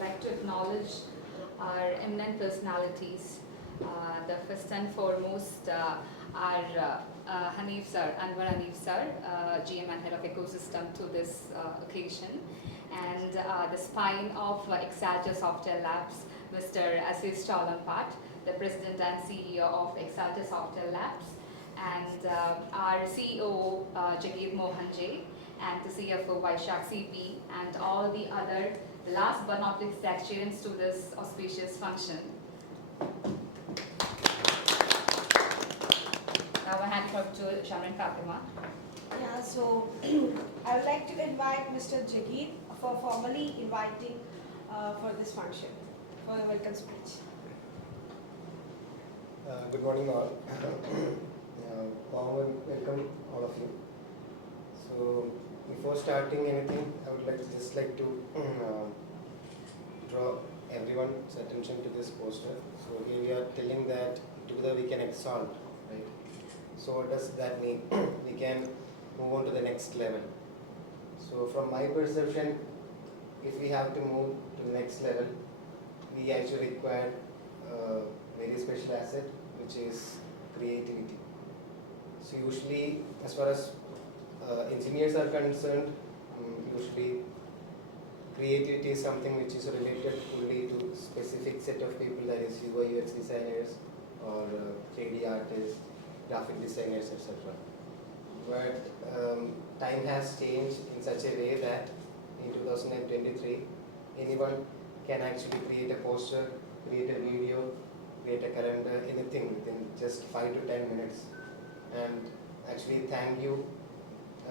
like to acknowledge our eminent personalities. The first and foremost are HANEEF sir, ANWAR HANEEF sir, GM and Head of Ecosystem to this occasion, and the spine of EXALT Software Labs, Mr. Aziz Chalampat, the President and CEO of EXALT Software Labs, and our CEO Jagir Mohan J, and the CFO Vaishak CP, and all the other last but not least adherents to this auspicious function. Now I hand it over to Sharon Fatima. Yeah, so I would like to invite Mr. Jagir for formally inviting for this function, for the welcome speech. Good morning all. Warm welcome all of you. So before starting anything, I would like to draw everyone's attention to this poster. So here we are telling that together we can EXALT, right? So what does that mean? We can move on to the next level. So from my perception, if we have to move to the next level, we actually require a very special asset, which is creativity. So usually, as far as engineers are concerned, usually creativity is something which is related fully to specific set of people, that is UI UX designers or 3D artists, graphic designers, etc. But time has changed in such a way that in 2023, anyone can actually create a poster, create a video, create a calendar, anything within just 5 to 10 minutes. And actually thank you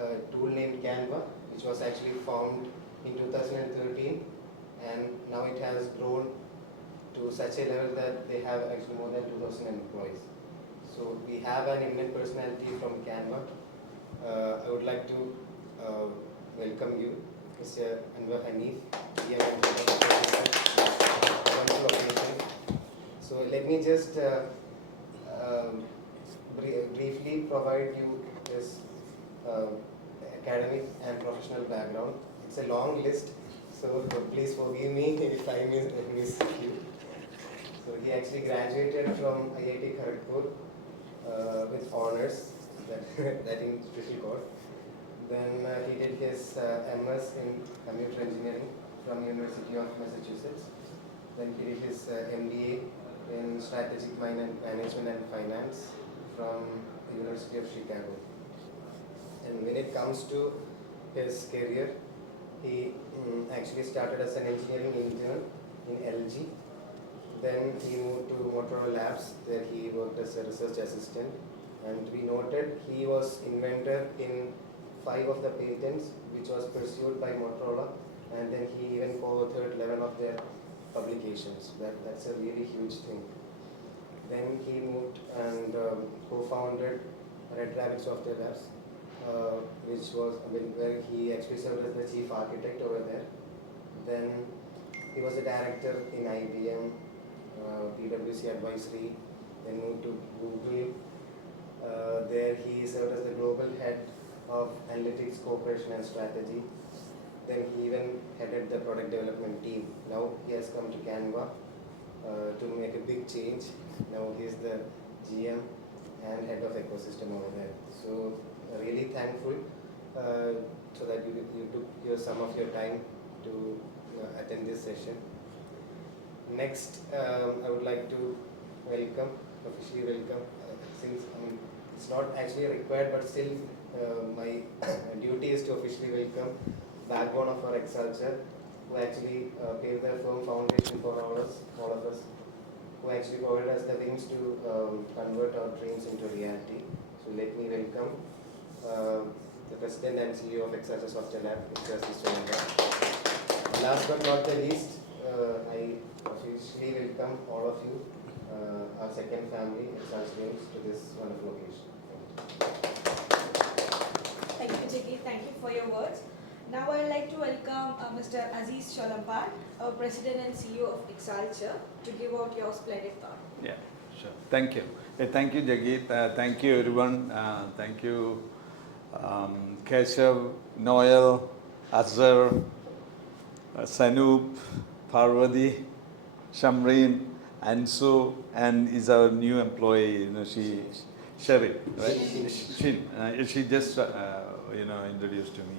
a tool named CANVA, which was actually found in 2013, and now it has grown to such a level that they have actually more than 2,000 employees. So we have an eminent personality from CANVA. I would like to welcome you, Mr. Anwar HANEEF. Wonderful occasion. So let me just briefly provide you this academic and professional background. It's a long list, so please forgive me if I miss you. So he actually graduated from IIT Kharagpur with honors, that in special code. Then he did his MS in computer engineering from University of Massachusetts. Then he did his MBA in strategic management and finance from University of Chicago. And when it comes to his career, he actually started as an engineering intern in LG. Then he moved to Motorola Labs, where he worked as a research assistant. And we noted he was inventor in 5 of the patents which was pursued by Motorola, and then he even co-authored 11 of their publications. That's a really huge thing. Then he moved and co-founded Red Rabbit Software Labs, which was where he actually served as the chief architect over there. Then he was a director in IBM, PwC Advisory. Then moved to Google. There he served as the global head of analytics, cooperation and strategy. Then he even headed the product development team. Now he has come to CANVA to make a big change. Now he is the GM and head of ecosystem over there. So really thankful so that you took some of your time to attend this session. Next, I would like to officially welcome, since it's not actually required, but still my duty is to officially welcome backbone of our EXALT, who actually paved the firm foundation for all of us, who actually provided us the wings to convert our dreams into reality. So let me welcome the President and CEO of EXALT Software Lab, Mr. Aziz Chalampat. Last but not the least, I officially welcome all of you, our second family, EXALT students, to this wonderful occasion. Thank you, Jagir. Thank you for your words. Now I would like to welcome Mr. Aziz Chalampat, our President and CEO of EXALT, to give out your splendid thought. Yeah, sure. Thank you. Thank you, Jagit. Thank you, everyone. Thank you, Keshav, Noel, Azhar, Sanoop, Parvati, Shamreen, Ansu, and is our new employee. Sherry, right? Shin. She just introduced to me.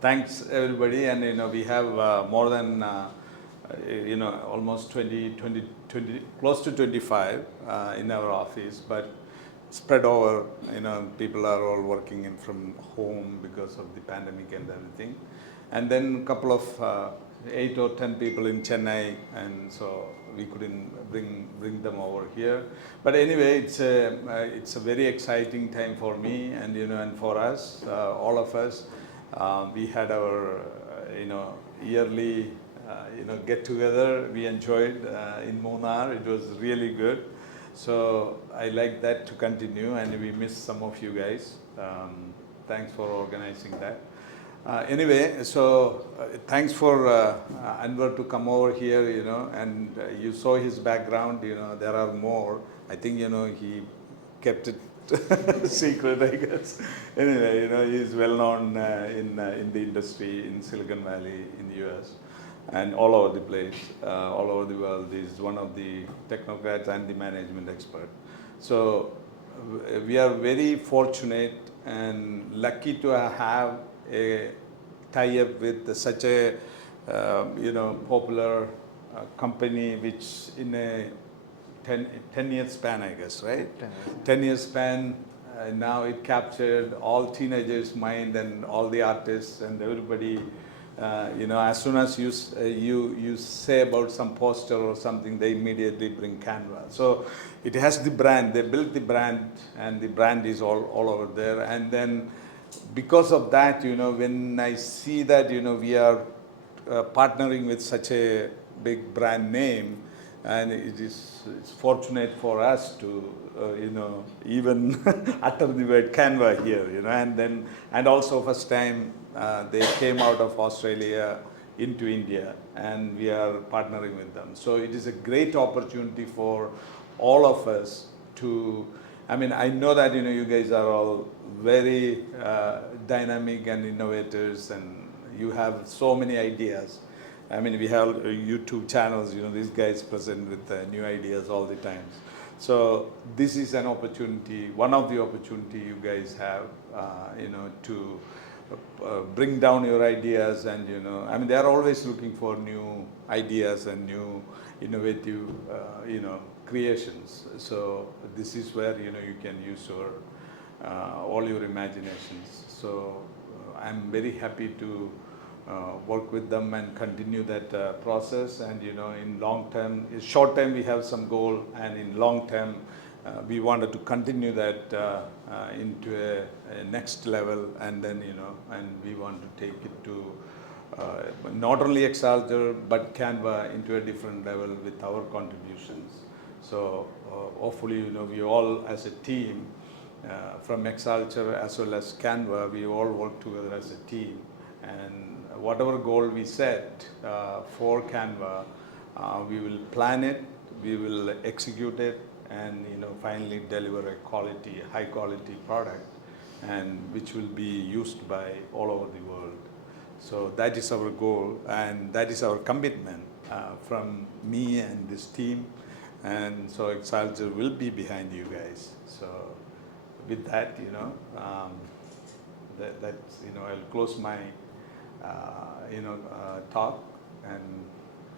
Thanks everybody, and we have more than almost 20, close to 25 in our office, but spread over. People are all working in from home because of the pandemic and everything, and then a couple of 8 or 10 people in Chennai, and so we couldn't bring them over here. But anyway, it's a very exciting time for me, and and for us, all of us. We had our yearly get together. We enjoyed in Munnar. It was really good. So I like that to continue, and we miss some of you guys. Thanks for organizing that. Anyway, so thanks for Anwar to come over here, and you saw his background, there are more. I think, he kept it secret, I guess. Anyway, he's well known in the industry in Silicon Valley, in the US, and all over the place, all over the world. He's one of the technocrats and the management expert. So we are very fortunate and lucky to have a tie-up with such a popular company, which in a 10-year span, I guess, right? 10-year span. Now it captured all teenagers' mind and all the artists and everybody. As soon as you say about some poster or something, they immediately bring CANVA. So it has the brand. They built the brand, and the brand is all over there. And then because of that, when I see that, we are partnering with such a big brand name, and it's fortunate for us to, even utter the word CANVA here, and also first time they came out of Australia into India, and we are partnering with them. So it is a great opportunity for all of us to, I know that, you guys are all very dynamic and innovators, and you have so many ideas. We have YouTube channels, these guys present with new ideas all the time. So this is an opportunity, one of the opportunity you guys have, to bring down your ideas, and they are always looking for new ideas and new innovative, creations. So this is where you can use your all your imaginations. So I'm very happy to work with them and continue that process. And in long term, in short term we have some goal, and in long term we wanted to continue that into a next level, and then and we want to take it to not only EXALT but CANVA into a different level with our contributions. So hopefully we all as a team from EXALT as well as CANVA, we all work together as a team, and whatever goal we set for CANVA, we will plan it, we will execute it, and finally deliver a high quality product, and which will be used by all over the world. So that is our goal, and that is our commitment from me and this team, and so EXALT will be behind you guys. So with that, that's I'll close my talk, and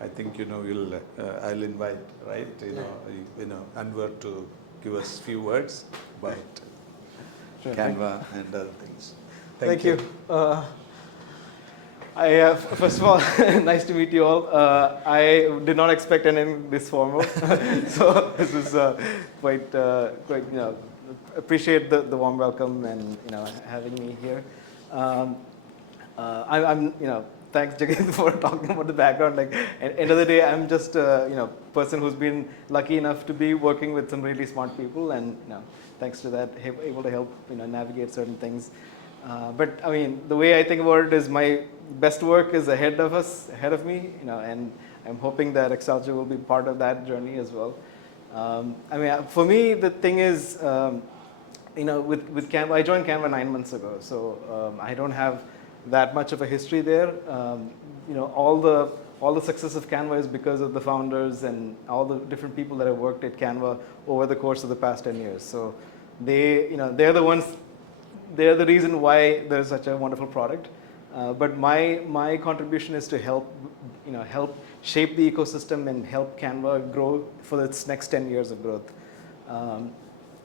I think we'll I'll invite, right, Anwar to give us few words about CANVA and other things. Thank you. First of all, nice to meet you all. I did not expect anything this formal, so this is quite appreciate the warm welcome and having me here. I'm thanks Jagit for talking about the background. Like at the end of the day, I'm just a person who's been lucky enough to be working with some really smart people, and thanks to that, able to help navigate certain things. But the way I think about it is my best work is ahead of me, and I'm hoping that EXALT will be part of that journey as well. For me, the thing is, with CANVA, I joined CANVA 9 months ago, so I don't have that much of a history there. all the success of Canva is because of the founders and all the different people that have worked at Canva over the course of the past 10 years. So they're the ones, they're the reason why there's such a wonderful product. But my contribution is to help shape the ecosystem and help Canva grow for its next 10 years of growth.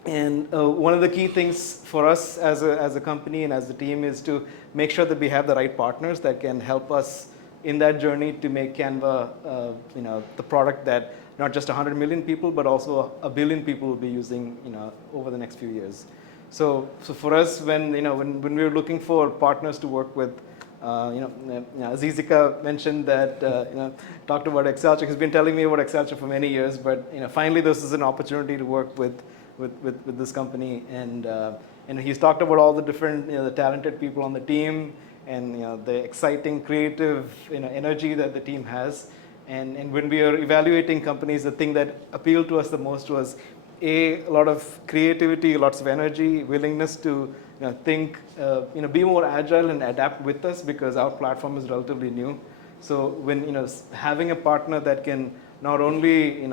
And one of the key things for us as a company and as a team is to make sure that we have the right partners that can help us in that journey to make Canva, the product that not just 100 million people, but also 1 billion people will be using, over the next few years. So for us, when we were looking for partners to work with, Azizika mentioned that, talked about EXALT. He's been telling me about EXALT for many years, but finally this is an opportunity to work with this company, and he's talked about all the different, the talented people on the team, and the exciting, creative, energy that the team has. And when we are evaluating companies, the thing that appealed to us the most was a lot of creativity, lots of energy, willingness to think, be more agile and adapt with us, because our platform is relatively new. So when having a partner that can not only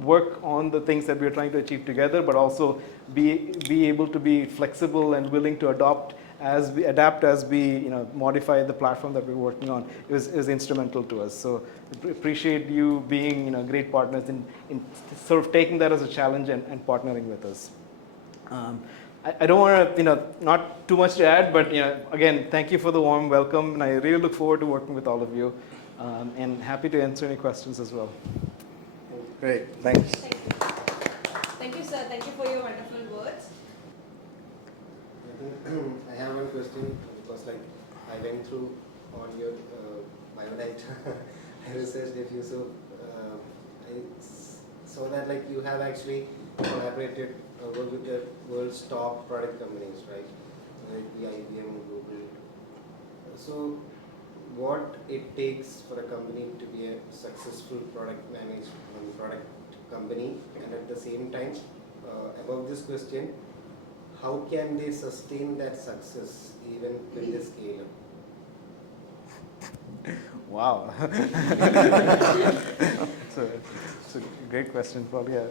work on the things that we're trying to achieve together, but also be able to be flexible and willing to adapt as we modify the platform that we're working on is instrumental to us. So appreciate you being great partners in sort of taking that as a challenge and partnering with us. I don't want to, not too much to add, but again, thank you for the warm welcome, and I really look forward to working with all of you, and happy to answer any questions as well. Great, thanks. Thank you. Thank you, sir. Thank you for your wonderful words. I have one question, because I went through on your biodata, I researched a few, so I saw that you have actually collaborated worked with the world's top product companies, right? Like the IBM, Google. So what it takes for a company to be a successful product company, and at the same time, above this question, how can they sustain that success even when they scale up? Wow. It's a great question, probably a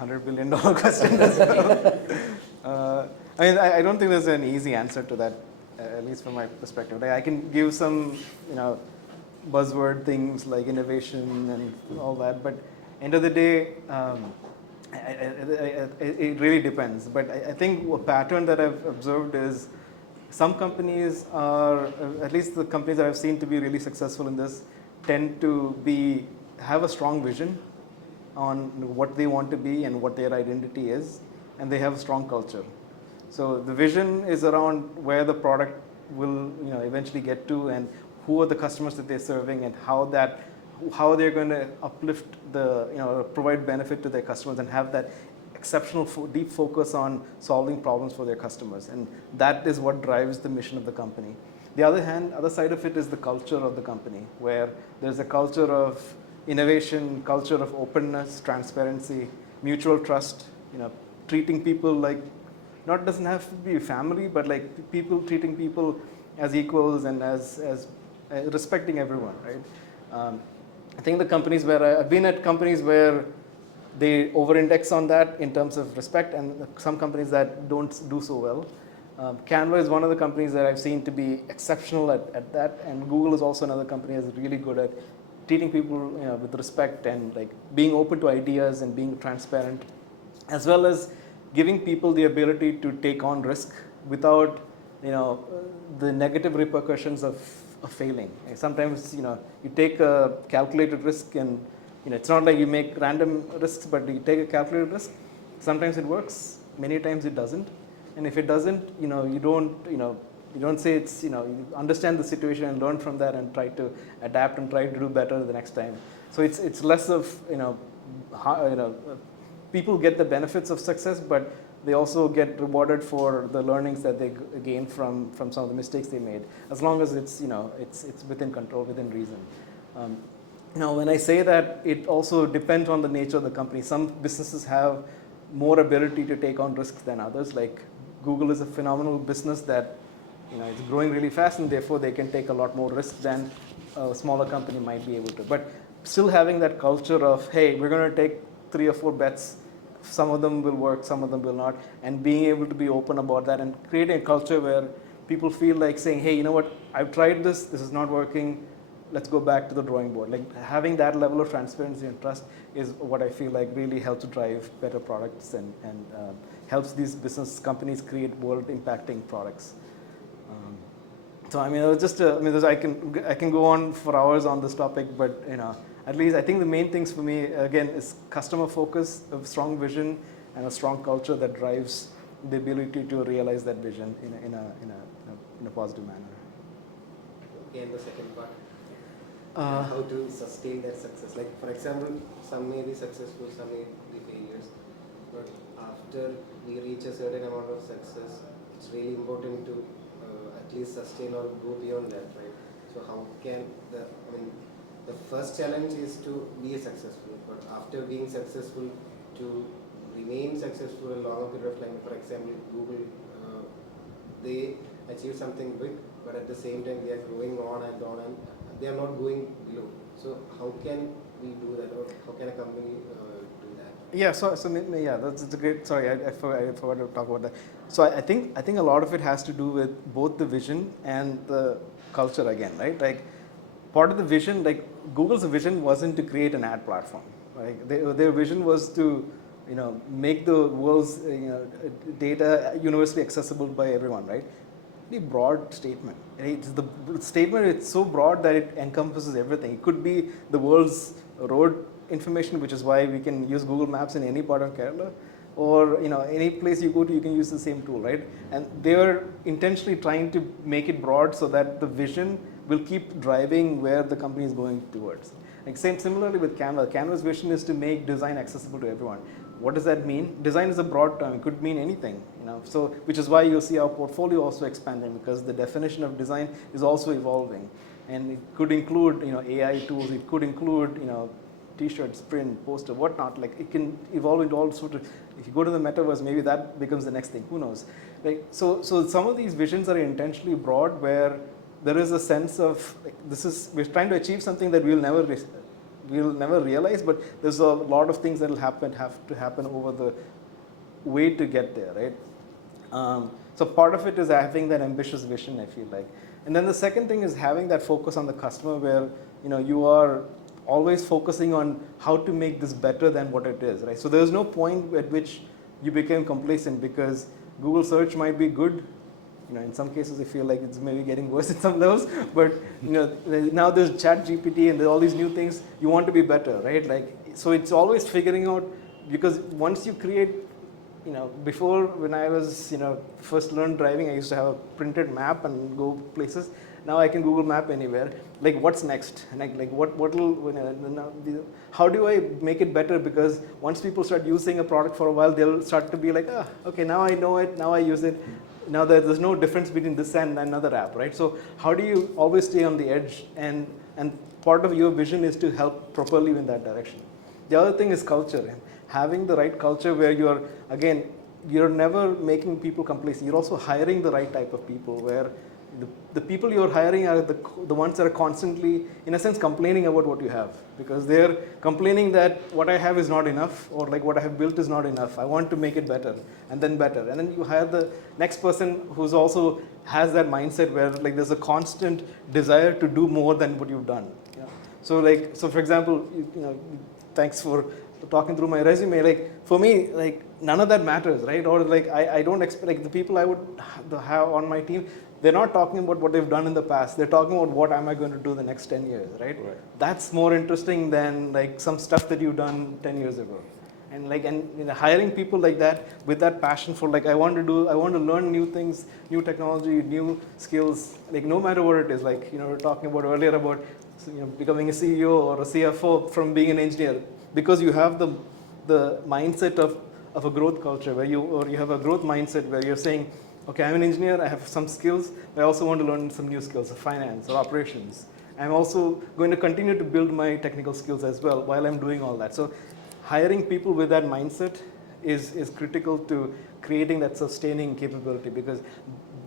$100 billion question as well. I don't think there's an easy answer to that, at least from my perspective. I can give some, buzzword things like innovation and all that, but end of the day, it really depends. But I think a pattern that I've observed is some companies are, at least the companies that I've seen to be really successful in this, tend to have a strong vision on what they want to be and what their identity is, and they have a strong culture. So the vision is around where the product will eventually get to, and who are the customers that they're serving, and how they're going to uplift provide benefit to their customers, and have that exceptional deep focus on solving problems for their customers. And that is what drives the mission of the company. The other side of it is the culture of the company, where there's a culture of innovation, culture of openness, transparency, mutual trust, treating people like, doesn't have to be family, but treating people as equals and as respecting everyone, right? I think the companies where I've been at companies where they over-index on that in terms of respect, and some companies that don't do so well. Canva is one of the companies that I've seen to be exceptional at that, and Google is also another company that's really good at treating people with respect, and being open to ideas and being transparent, as well as giving people the ability to take on risk without the negative repercussions of failing. Sometimes you take a calculated risk, and it's not like you make random risks, but you take a calculated risk. Sometimes it works, many times it doesn't. And if it doesn't, you don't say it's, you understand the situation and learn from that and try to adapt and try to do better the next time. So it's less of, people get the benefits of success, but they also get rewarded for the learnings that they gain from some of the mistakes they made, as long as it's, it's within control, within reason. Now, when I say that, it also depends on the nature of the company. Some businesses have more ability to take on risks than others. Like Google is a phenomenal business that it's growing really fast, and therefore they can take a lot more risk than a smaller company might be able to. But still having that culture of, hey, we're going to take 3 or 4 bets. Some of them will work, some of them will not, and being able to be open about that and creating a culture where people feel like saying, hey, you know what, I've tried this is not working, let's go back to the drawing board. Like having that level of transparency and trust is what I feel like really helps drive better products and helps these business companies create world impacting products. So I mean, it was just I can go on for hours on this topic, but at least I think the main things for me again is customer focus, a strong vision, and a strong culture that drives the ability to realize that vision in a positive manner. Okay, and the second part, how to sustain that success. Like for example, some may be successful, some may be failures, but after we reach a certain amount of success, it's really important to at least sustain or go beyond that, right? So how can the first challenge is to be successful, but after being successful, to remain successful a longer period of time. For example, Google, they achieve something big, but at the same time they are growing on and on, and they are not going below. So how can we do that, or how can a company do that? Yeah, yeah, that's a great. Sorry, I forgot to talk about that. So I think a lot of it has to do with both the vision and the culture again, right? Like part of the vision, like Google's vision wasn't to create an ad platform. Like their vision was to make the world's data universally accessible by everyone, right? Pretty broad statement. It's the statement. It's so broad that it encompasses everything. It could be the world's road information, which is why we can use Google Maps in any part of Kerala, or any place you go to, you can use the same tool, right? And they were intentionally trying to make it broad so that the vision will keep driving where the company is going towards. Like similarly with Canva. Canva's vision is to make design accessible to everyone. What does that mean? Design is a broad term. It could mean anything, So which is why you see our portfolio also expanding, because the definition of design is also evolving, and it could include AI tools. It could include T-shirts, print, poster, whatnot. Like it can evolve into all sorts of. If you go to the metaverse, maybe that becomes the next thing. Who knows? Like so some of these visions are intentionally broad, where there is a sense of we're trying to achieve something that we'll never realize, but there's a lot of things that will have to happen over the way to get there, right? So part of it is having that ambitious vision, I feel like, and then the second thing is having that focus on the customer, where you are always focusing on how to make this better than what it is, right? So there's no point at which you became complacent, because Google search might be good. In some cases, I feel like it's maybe getting worse at some levels. But now there's ChatGPT and there's all these new things. You want to be better, right? Like so, it's always figuring out, because once you create, before when I was first learned driving, I used to have a printed map and go places. Now I can Google Map anywhere. Like what's next? And like what will how do I make it better? Because once people start using a product for a while, they'll start to be like, okay, now I know it. Now I use it. Now there's no difference between this and another app, right? So how do you always stay on the edge? And part of your vision is to help propel you in that direction. The other thing is culture, and having the right culture where you're never making people complacent. You're also hiring the right type of people, where the people you're hiring are the ones that are constantly, in a sense, complaining about what you have, because they're complaining that what I have is not enough, or like what I have built is not enough. I want to make it better, and then better. And then you hire the next person who's also has that mindset where like there's a constant desire to do more than what you've done. So for example, thanks for talking through my resume. Like for me, like none of that matters, right? Or like I don't expect, like the people I would have on my team, they're not talking about what they've done in the past. They're talking about what am I going to do the next 10 years, right? That's more interesting than like some stuff that you've done 10 years ago. And hiring people like that with that passion for like I want to learn new things, new technology, new skills, like no matter what it is. Like we were talking about earlier about becoming a CEO or a CFO from being an engineer, because you have the mindset of a growth culture where you have a growth mindset where you're saying, okay, I'm an engineer, I have some skills, but I also want to learn some new skills of finance or operations. I'm also going to continue to build my technical skills as well while I'm doing all that. So hiring people with that mindset is critical to creating that sustaining capability, because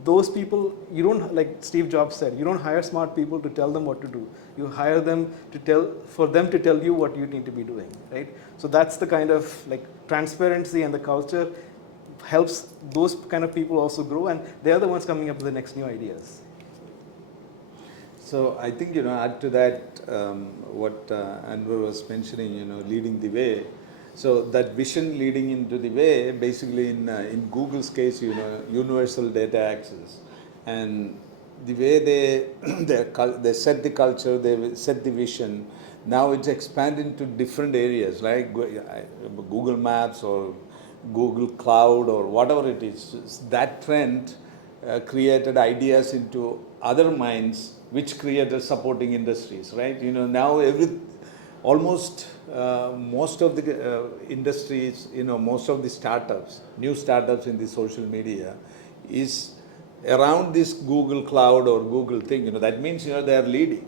those people, you don't, like Steve Jobs said, you don't hire smart people to tell them what to do. You hire them for them to tell you what you need to be doing, right? So that's the kind of like transparency and the culture helps those kind of people also grow, and they're the ones coming up with the next new ideas. So I think, add to that what Anwar was mentioning, leading the way. So that vision leading into the way, basically in Google's case, universal data access. And the way they set the culture, they set the vision, now it's expanded to different areas, like Google Maps or Google Cloud or whatever it is. That trend created ideas into other minds, which created supporting industries, right? Now almost most of the industries, most of the startups, new startups in the social media is around this Google Cloud or Google thing. That means, they are leading.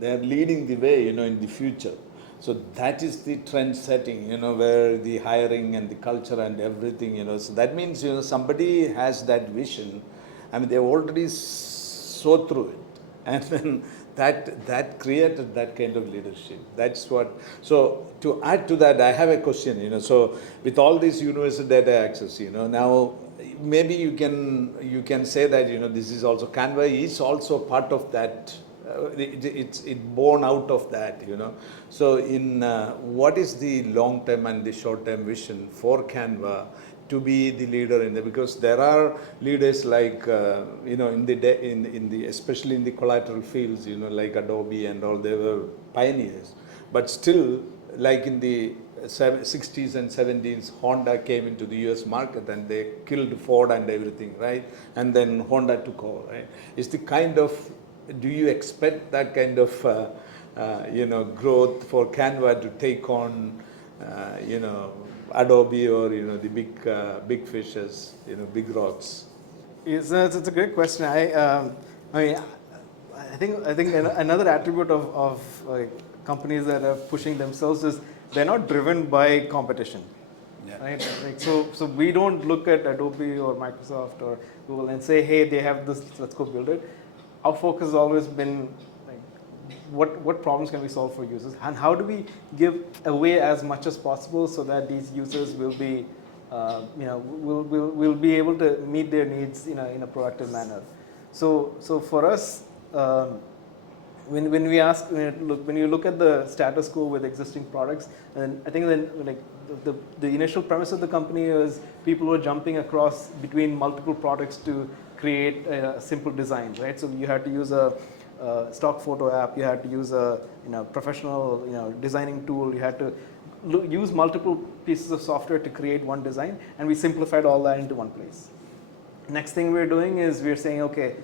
They are leading the way, in the future. So that is the trend setting, where the hiring and the culture and everything, So that means, somebody has that vision. I mean, they already saw through it. And then that created that kind of leadership. That's what. So to add to that, I have a question. So with all this universal data access, now maybe you can say that this is also CANVA is also part of that. It's born out of that. So in what is the long term and the short term vision for CANVA to be the leader in there, because there are leaders like in the especially in the collateral fields, like Adobe and all, they were pioneers, but still, like in the 60s and 70s, Honda came into the US market and they killed Ford and everything, right? And then Honda took over, right? It's the kind of, do you expect that kind of growth for CANVA to take on Adobe or the big fishes, big rocks? It's a great question. I think another attribute of like companies that are pushing themselves is they're not driven by competition. Yeah. Right? Like, so we don't look at Adobe or Microsoft or Google and say, hey, they have this, let's go build it. Our focus has always been what problems can we solve for users, and how do we give away as much as possible so that these users will be, will be able to meet their needs in a proactive manner. So for us, when you look at the status quo with existing products, and I think then like the initial premise of the company is people were jumping across between multiple products to create simple designs, right? So you had to use a stock photo app, you had to use a professional designing tool, you had to use multiple pieces of software to create one design, and we simplified all that into one place. Next thing we're doing is we're saying, okay,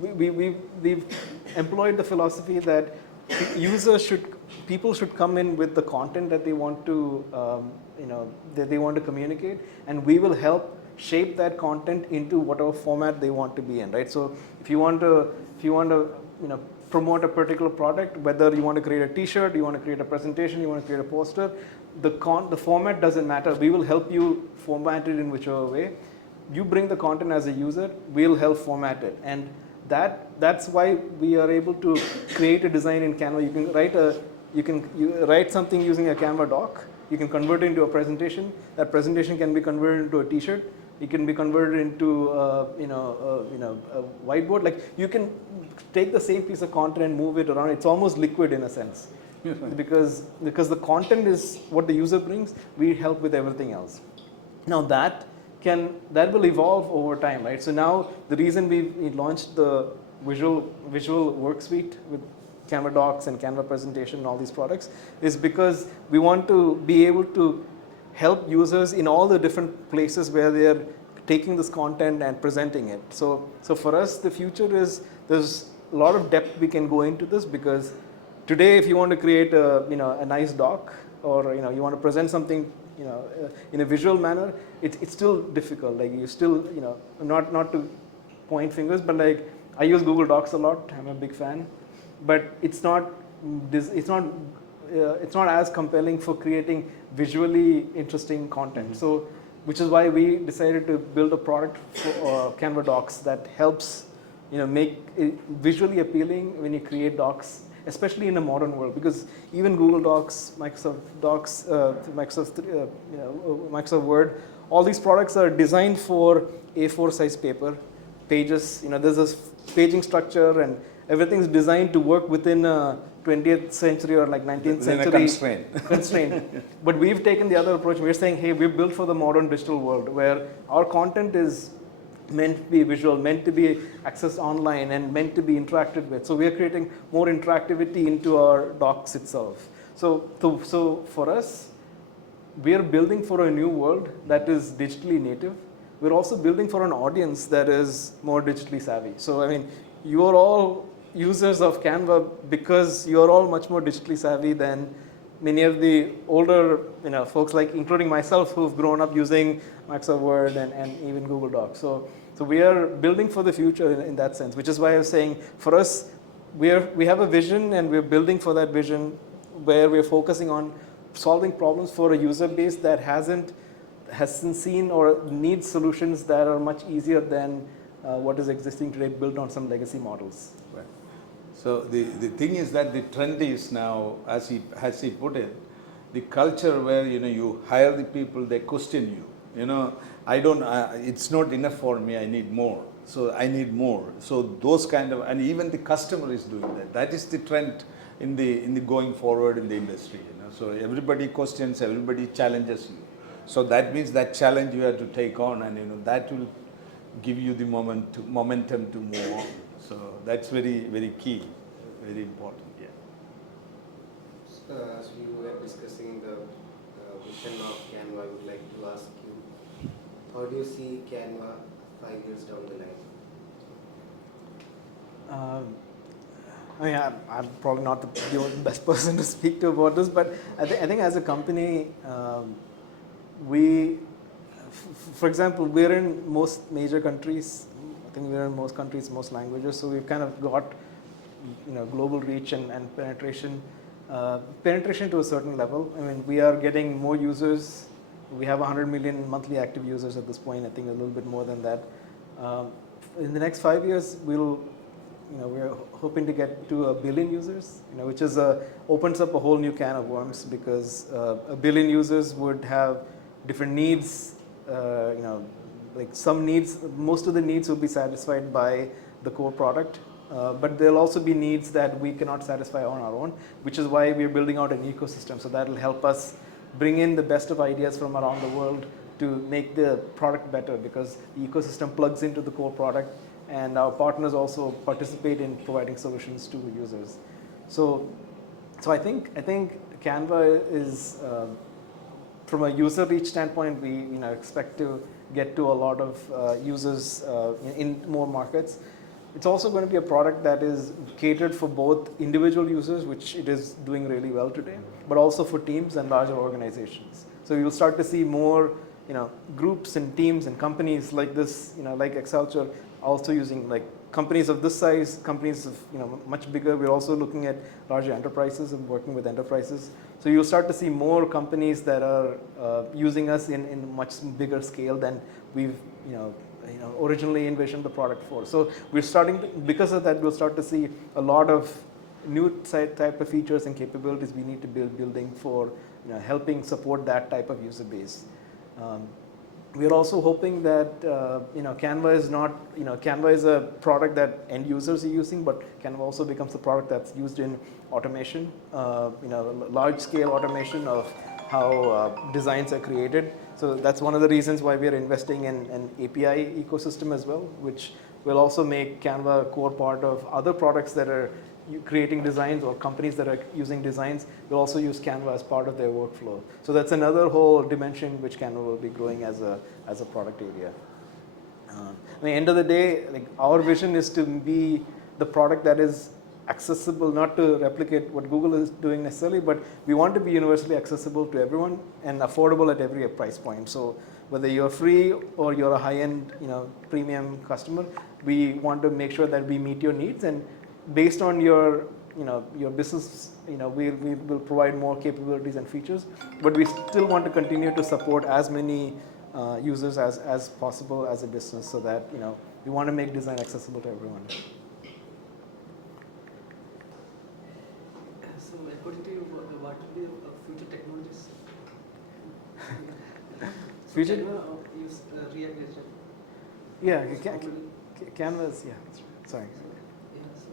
we've employed the philosophy that people should come in with the content that they want to that they want to communicate, and we will help shape that content into whatever format they want to be in, right? So if you want to promote a particular product, whether you want to create a t-shirt, you want to create a presentation, you want to create a poster, the format doesn't matter. We will help you format it in whichever way. You bring the content as a user, we'll help format it. And that's why we are able to create a design in Canva. You can write something using a Canva doc. You can convert it into a presentation. That presentation can be converted into a t-shirt. It can be converted into a whiteboard. Like, you can take the same piece of content and move it around. It's almost liquid in a sense, because the content is what the user brings. We help with everything else. Now that will evolve over time, right? So now the reason we launched the visual work suite with Canva Docs and Canva Presentation and all these products is because we want to be able to help users in all the different places where they are taking this content and presenting it. So for us, the future is there's a lot of depth we can go into this, because today if you want to create a nice doc, or you want to present something in a visual manner, it's still difficult. Like, you still not to point fingers, but like I use Google Docs a lot. I'm a big fan, but it's not as compelling for creating visually interesting content. So which is why we decided to build a product for Canva docs that helps make it visually appealing when you create docs, especially in a modern world, because even Google Docs, Microsoft Docs, Microsoft Word, all these products are designed for A4 size paper, pages. There's this paging structure, and everything's designed to work within a 20th century or like 19th century constraint. But we've taken the other approach. We're saying, hey, we're built for the modern digital world where our content is meant to be visual, meant to be accessed online, and meant to be interacted with. So we are creating more interactivity into our docs itself. So for us, we are building for a new world that is digitally native. We're also building for an audience that is more digitally savvy. So I mean, you are all users of Canva because you're all much more digitally savvy than many of the older folks, like including myself, who've grown up using Microsoft Word and even Google Docs. So we are building for the future in that sense, which is why I was saying for us, we have a vision and we're building for that vision where we're focusing on solving problems for a user base that hasn't seen or needs solutions that are much easier than what is existing today, built on some legacy models. Right. So the thing is that the trend is now, as he put it, the culture where you hire the people, they question you. I don't. It's not enough for me. I need more. So I need more. So those kind of, and even the customer is doing that. That is the trend in the going forward in the industry. So everybody questions, everybody challenges you. So that means that challenge you have to take on, and that will give you the momentum to move on. So that's very, very key, very important. Yeah. As we were discussing the vision of Canva, I would like to ask you, how do you see Canva 5 years down the line? I mean, I'm probably not the best person to speak to about this, but I think as a company, for example, we're in most major countries. I think we're in most countries, most languages, so we've kind of got global reach and penetration. Penetration to a certain level. I mean, we are getting more users. We have 100 million monthly active users at this point. I think a little bit more than that. In the next 5 years, we're hoping to get to 1 billion users, which is opens up a whole new can of worms, because 1 billion users would have different needs. Like some needs, most of the needs will be satisfied by the core product, but there'll also be needs that we cannot satisfy on our own, which is why we're building out an ecosystem. So that'll help us bring in the best of ideas from around the world to make the product better, because the ecosystem plugs into the core product, and our partners also participate in providing solutions to users. So I think Canva is, from a user reach standpoint, we expect to get to a lot of users in more markets. It's also going to be a product that is catered for both individual users, which it is doing really well today, but also for teams and larger organizations. So you'll start to see more groups and teams and companies like this, like EXALT, also using, like, companies of this size, companies of much bigger. We're also looking at larger enterprises and working with enterprises. So you'll start to see more companies that are using us in much bigger scale than we've originally envisioned the product for. So we're starting to, because of that, we'll start to see a lot of new type of features and capabilities we need to building for helping support that type of user base. We're also hoping that Canva is not, Canva is a product that end users are using, but Canva also becomes a product that's used in automation, large scale automation of how designs are created. So that's one of the reasons why we are investing in an API ecosystem as well, which will also make Canva a core part of other products that are creating designs, or companies that are using designs will also use Canva as part of their workflow. So that's another whole dimension which Canva will be growing as a product area. At the end of the day, like, our vision is to be the product that is accessible, not to replicate what Google is doing necessarily, but we want to be universally accessible to everyone and affordable at every price point. So whether you're free or you're a high-end, premium customer, we want to make sure that we meet your needs, and based on your business, we will provide more capabilities and features, but we still want to continue to support as many users as possible as a business, so that we want to make design accessible to everyone. So according to you, what will be future technologies? Future- Canva use React based, right? Yeah, So how will- Canvas. Yeah, that's right. Sorry. Yeah, so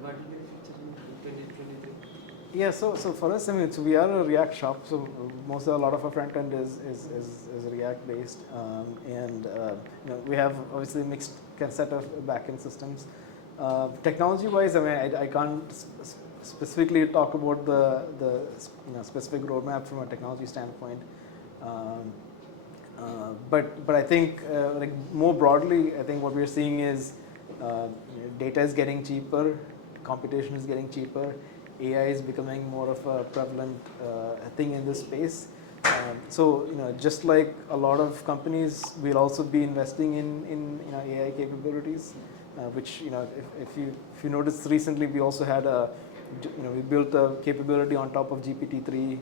what will be the future in 2023? Yeah, so for us, I mean, so we are a React shop, so a lot of our front end is React based, and we have obviously a mixed set of backend systems. Technology wise, I mean, I can't specifically talk about the specific roadmap from a technology standpoint, but I think like more broadly, I think what we're seeing is data is getting cheaper, computation is getting cheaper. AI is becoming more of a prevalent thing in this space. So just like a lot of companies, we'll also be investing in AI capabilities, which if you noticed recently, we also had we built a capability on top of GPT-3,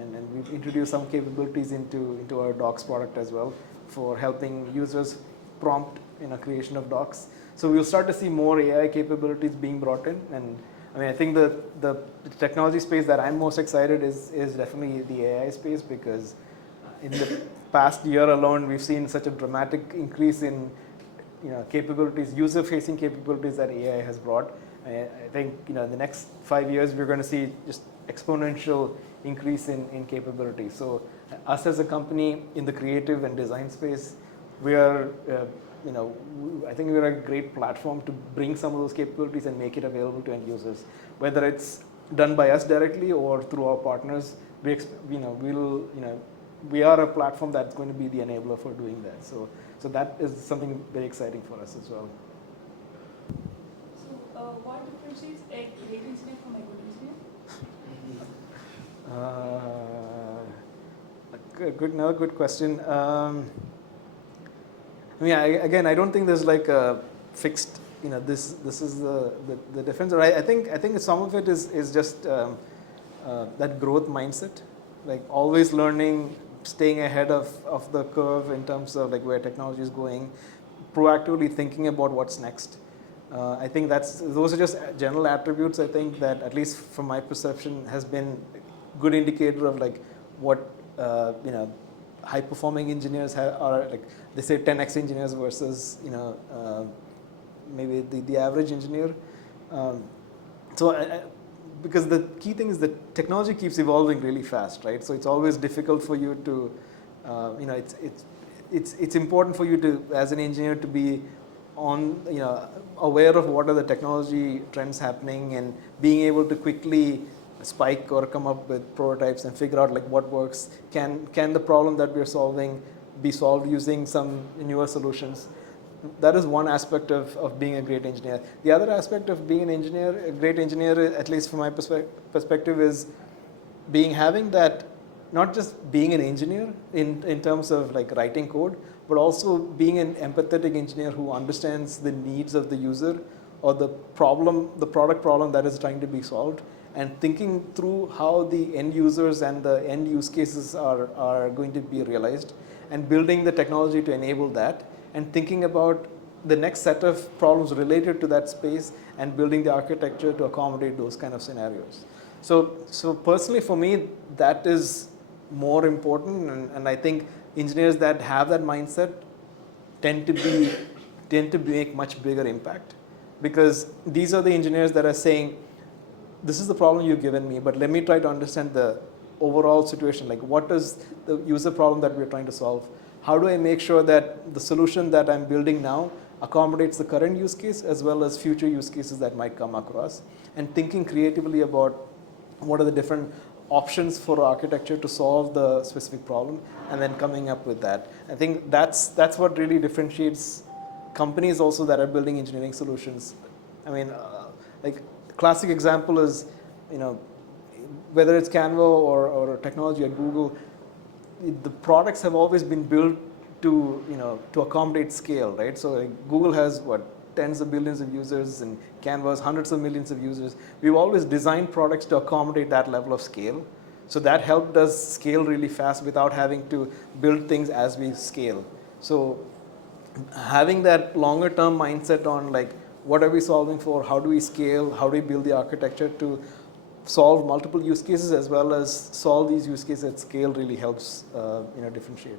and we've introduced some capabilities into our docs product as well for helping users prompt creation of docs. So we'll start to see more AI capabilities being brought in, and I mean, I think the technology space that I'm most excited is definitely the AI space, because in the past year alone, we've seen such a dramatic increase in capabilities, user-facing capabilities that AI has brought. I think in the next 5 years, we're going to see just exponential increase in capability. So us as a company in the creative and design space, we are I think we're a great platform to bring some of those capabilities and make it available to end users, whether it's done by us directly or through our partners. We are a platform that's going to be the enabler for doing that. So that is something very exciting for us as well. So, what differentiates a great engineer from a good engineer? Another good question. I mean, I don't think there's like a fixed, this is the difference. Or I think some of it is just that growth mindset, like always learning, staying ahead of the curve in terms of like where technology is going, proactively thinking about what's next. I think those are just general attributes, I think, that at least from my perception has been a good indicator of like what high performing engineers are like. They say 10x engineers versus maybe the average engineer. Because the key thing is that technology keeps evolving really fast, right? So it's always difficult for you to it's important for you to, as an engineer, to be aware of what are the technology trends happening and being able to quickly spike or come up with prototypes and figure out like what works. Can the problem that we're solving be solved using some newer solutions? That is one aspect of being a great engineer. The other aspect of being a great engineer, at least from my perspective, is having that, not just being an engineer in terms of like writing code, but also being an empathetic engineer who understands the needs of the user or the product problem that is trying to be solved, and thinking through how the end users and the end use cases are going to be realized, and building the technology to enable that, and thinking about the next set of problems related to that space and building the architecture to accommodate those kind of scenarios. So personally for me, that is more important, and I think engineers that have that mindset tend to make much bigger impact, because these are the engineers that are saying, this is the problem you've given me, but let me try to understand the overall situation. Like, what is the user problem that we're trying to solve? How do I make sure that the solution that I'm building now accommodates the current use case as well as future use cases that might come across? And thinking creatively about what are the different options for architecture to solve the specific problem, and then coming up with that. I think that's what really differentiates companies also that are building engineering solutions. I mean, like classic example is, whether it's Canva or technology at Google, the products have always been built to accommodate scale, right? So like Google has tens of billions of users, and Canva has hundreds of millions of users. We've always designed products to accommodate that level of scale. So that helped us scale really fast without having to build things as we scale. So having that longer term mindset on like what are we solving for, how do we scale, how do we build the architecture to solve multiple use cases as well as solve these use cases at scale really helps differentiate.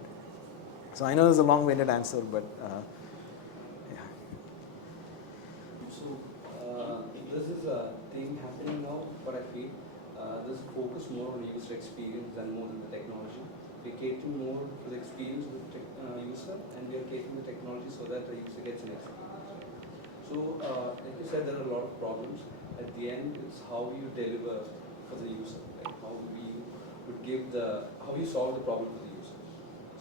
So I know there's a long-winded answer, but yeah. So this is a thing happening now, but I feel there's a focus more on user experience than more than the technology. We're catering more for the experience of the user, and we are catering the technology so that the user gets an experience. So like you said, there are a lot of problems. At the end, it's how you deliver for the user, like how we would give how you solve the problem for the user.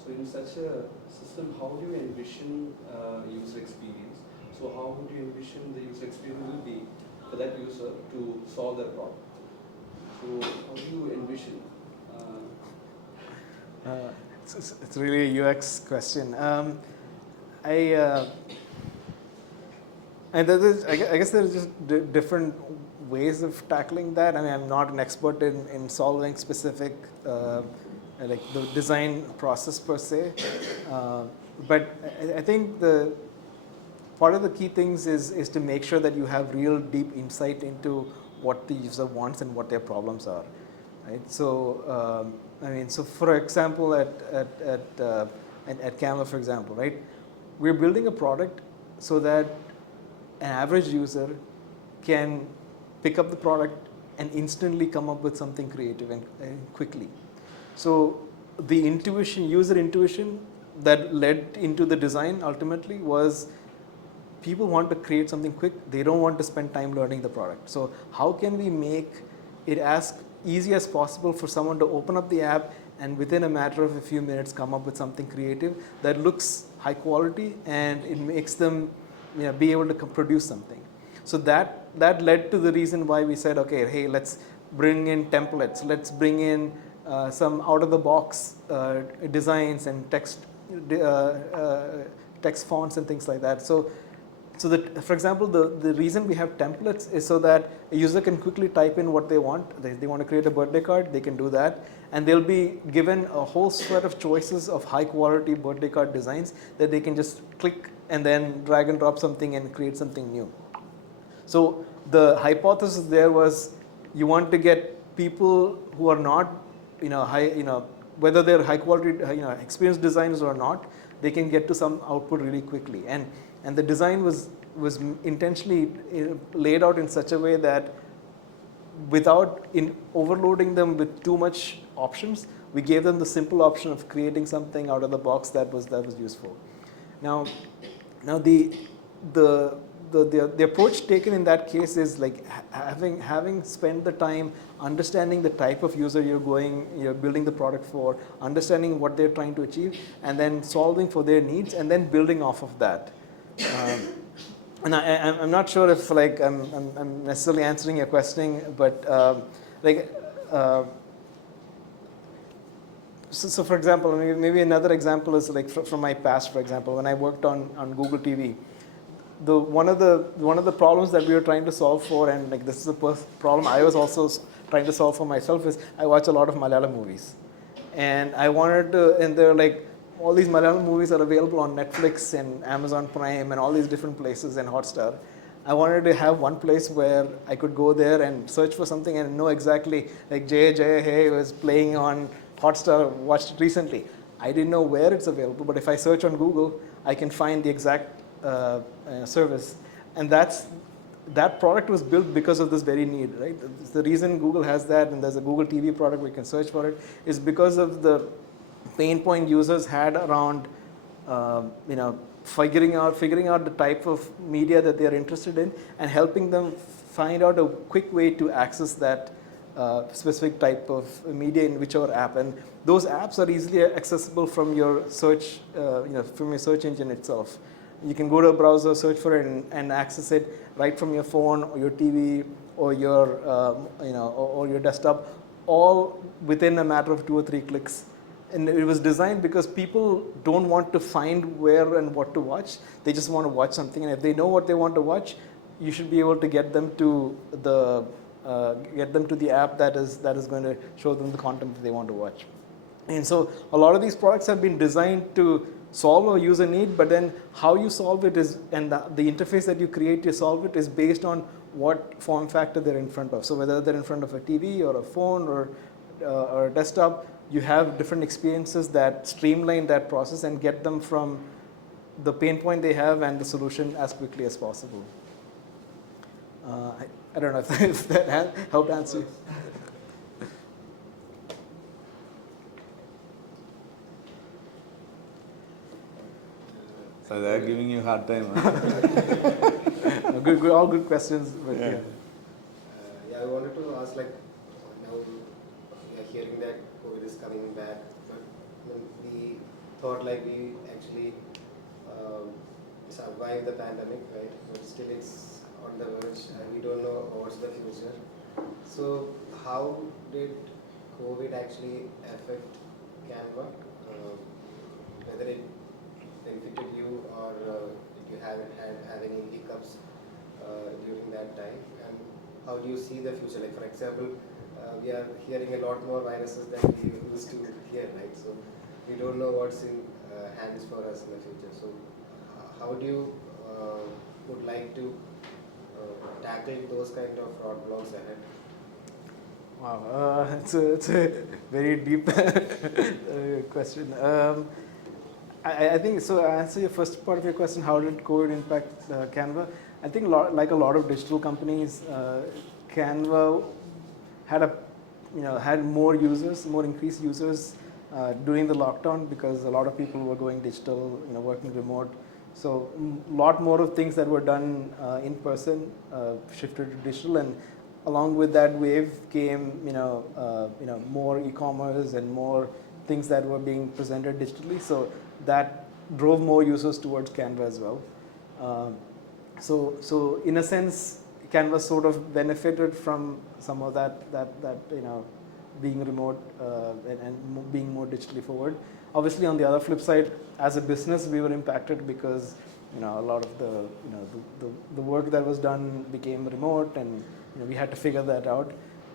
So in such a system, how do you envision user experience? So how would you envision the user experience will be for that user to solve their problem? So how do you envision? It's really a UX question. I guess there's just different ways of tackling that. I mean, I'm not an expert in solving specific like the design process per se, but I think part of the key things is to make sure that you have real deep insight into what the user wants and what their problems are, right? So I mean, so for example, at CANVA, for example, right, we're building a product so that an average user can pick up the product and instantly come up with something creative and quickly. So the user intuition that led into the design ultimately was people want to create something quick. They don't want to spend time learning the product. So how can we make it as easy as possible for someone to open up the app and within a matter of a few minutes come up with something creative that looks high quality and it makes them be able to produce something. So that led to the reason why we said, okay, hey, let's bring in templates. Let's bring in some out-of-the-box designs and text fonts and things like that. So that, for example, the reason we have templates is so that a user can quickly type in what they want. They want to create a birthday card, they can do that. And they'll be given a whole set of choices of high quality birthday card designs that they can just click and then drag and drop something and create something new. So the hypothesis there was you want to get people who are not, whether they're high quality, experienced designers or not, they can get to some output really quickly. And the design was intentionally laid out in such a way that without overloading them with too much options, we gave them the simple option of creating something out of the box that was useful. Now the approach taken in that case is like having spent the time understanding the type of user you're building the product for, understanding what they're trying to achieve, and then solving for their needs, and then building off of that. And I'm not sure if like I'm necessarily answering your question, but so for example, maybe another example is like from my past. For example, when I worked on Google TV, one of the problems that we were trying to solve for, and like this is a problem I was also trying to solve for myself, is I watch a lot of Malayalam movies, and I wanted to, and they're like, all these Malayalam movies are available on Netflix and Amazon Prime and all these different places and Hotstar. I wanted to have one place where I could go there and search for something and know exactly, like Jaya Jaya Hey was playing on Hotstar, watched it recently. I didn't know where it's available, but if I search on Google, I can find the exact service. And that product was built because of this very need, right? The reason Google has that, and there's a Google TV product where you can search for it, is because of the pain point users had around, figuring out the type of media that they are interested in and helping them find out a quick way to access that specific type of media in whichever app. And those apps are easily accessible from your search, from your search engine itself. You can go to a browser, search for it, and access it right from your phone or your TV or your, or your desktop, all within a matter of 2 or 3 clicks. And it was designed because people don't want to find where and what to watch. They just want to watch something. And if they know what they want to watch, you should be able to get them to the get them to the app that is going to show them the content that they want to watch. And so a lot of these products have been designed to solve a user need, but then how you solve it is, and the interface that you create to solve it is based on what form factor they're in front of. So whether they're in front of a TV or a phone or a desktop, you have different experiences that streamline that process and get them from the pain point they have and the solution as quickly as possible. I don't know if that helped answer you. So they're giving you a hard time, huh? Good, all good questions. But Yeah. Yeah, I wanted to ask, like, now we are hearing that COVID is coming back, but when we thought like we actually survived the pandemic, right? But still it's on the verge and we don't know what's the future. So how did COVID actually affect CANVA? Whether it benefited you or did you have any hiccups during that time? And how do you see the future? Like, for example, we are hearing a lot more viruses than we used to hear, right? So we don't know what's in hands for us in the future. So how do you would like to tackle those kind of roadblocks ahead? Wow, it's a very deep question. I think, so to answer your first part of your question, how did COVID impact CANVA? I think like a lot of digital companies, CANVA had more users, more increased users during the lockdown because a lot of people were going digital, working remote. So a lot more of things that were done in person shifted to digital, and along with that wave came more e-commerce and more things that were being presented digitally. So that drove more users towards Canva as well. So in a sense, Canva sort of benefited from some of that being remote and being more digitally forward. Obviously, on the other flip side, as a business, we were impacted because a lot of the work that was done became remote, and we had to figure that out.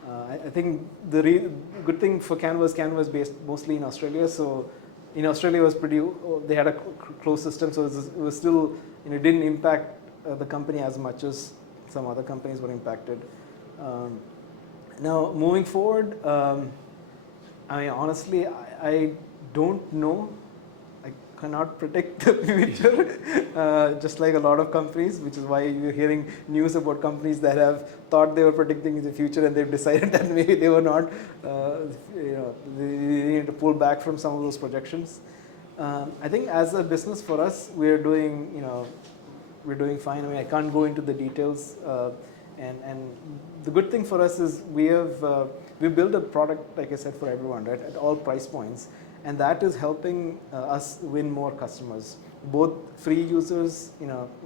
I think the good thing for Canva is based mostly in Australia. So in Australia, it was they had a closed system, so it was still, it didn't impact the company as much as some other companies were impacted. Now, moving forward, honestly, I don't know. I cannot predict the future, just like a lot of companies, which is why you're hearing news about companies that have thought they were predicting the future and they've decided that maybe they were not. They need to pull back from some of those projections. I think as a business for us, we're doing fine. I can't go into the details. And the good thing for us is we built a product, like I said, for everyone, right, at all price points, and that is helping us win more customers, both free users,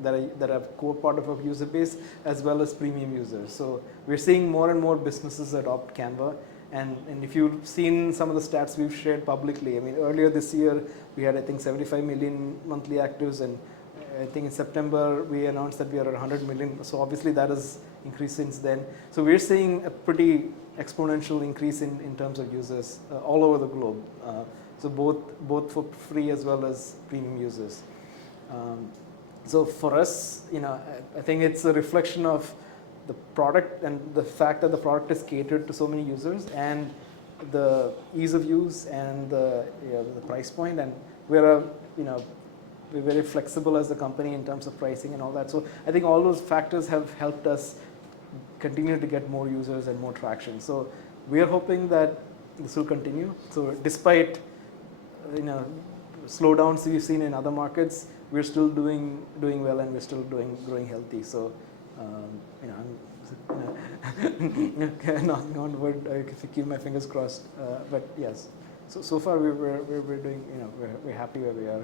that are core part of our user base, as well as premium users. So we're seeing more and more businesses adopt Canva, and if you've seen some of the stats we've shared publicly, earlier this year we had, I think, 75 million monthly actives, and I think in September we announced that we are at 100 million. So obviously that has increased since then. So we're seeing a pretty exponential increase in terms of users all over the globe. So both for free as well as premium users. So for us, I think it's a reflection of the product and the fact that the product is catered to so many users, and the ease of use and the price point, and we're very flexible as a company in terms of pricing and all that. So I think all those factors have helped us continue to get more users and more traction. So we are hoping that this will continue. So despite slowdowns we've seen in other markets, we're still doing well, and we're still growing healthy. So I'm knocking on wood if I keep my fingers crossed. But yes, so far we're doing, we're happy where we are.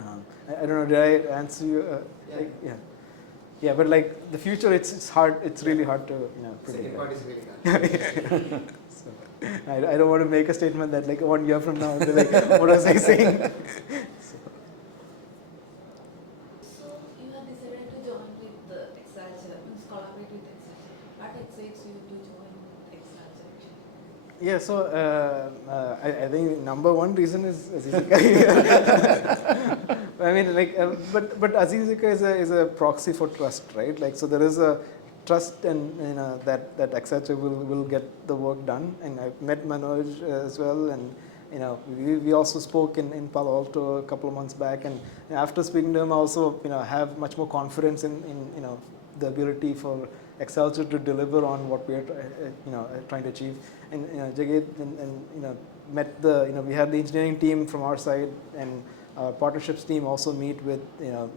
I don't know, did I answer you? Yeah, but like the future, it's hard. It's really hard to predict. Second part is really hard. So, I don't want to make a statement that like 1 year from now, they're like, what was I saying? So you have decided to join with the EXALT, collaborate with EXALT. What excites you to join EXALT? Yeah, so I think number one reason is Azizika. I mean, like, but Azizika is a proxy for trust, right? Like, so there is a trust, and that Accenture will get the work done. And I've met Manoj as well, and we also spoke in Palo Alto a couple of months back, and after speaking to him, I also have much more confidence in the ability for Accenture to deliver on what we are trying to achieve. And Jagat and met we had the engineering team from our side, and our partnerships team also meet with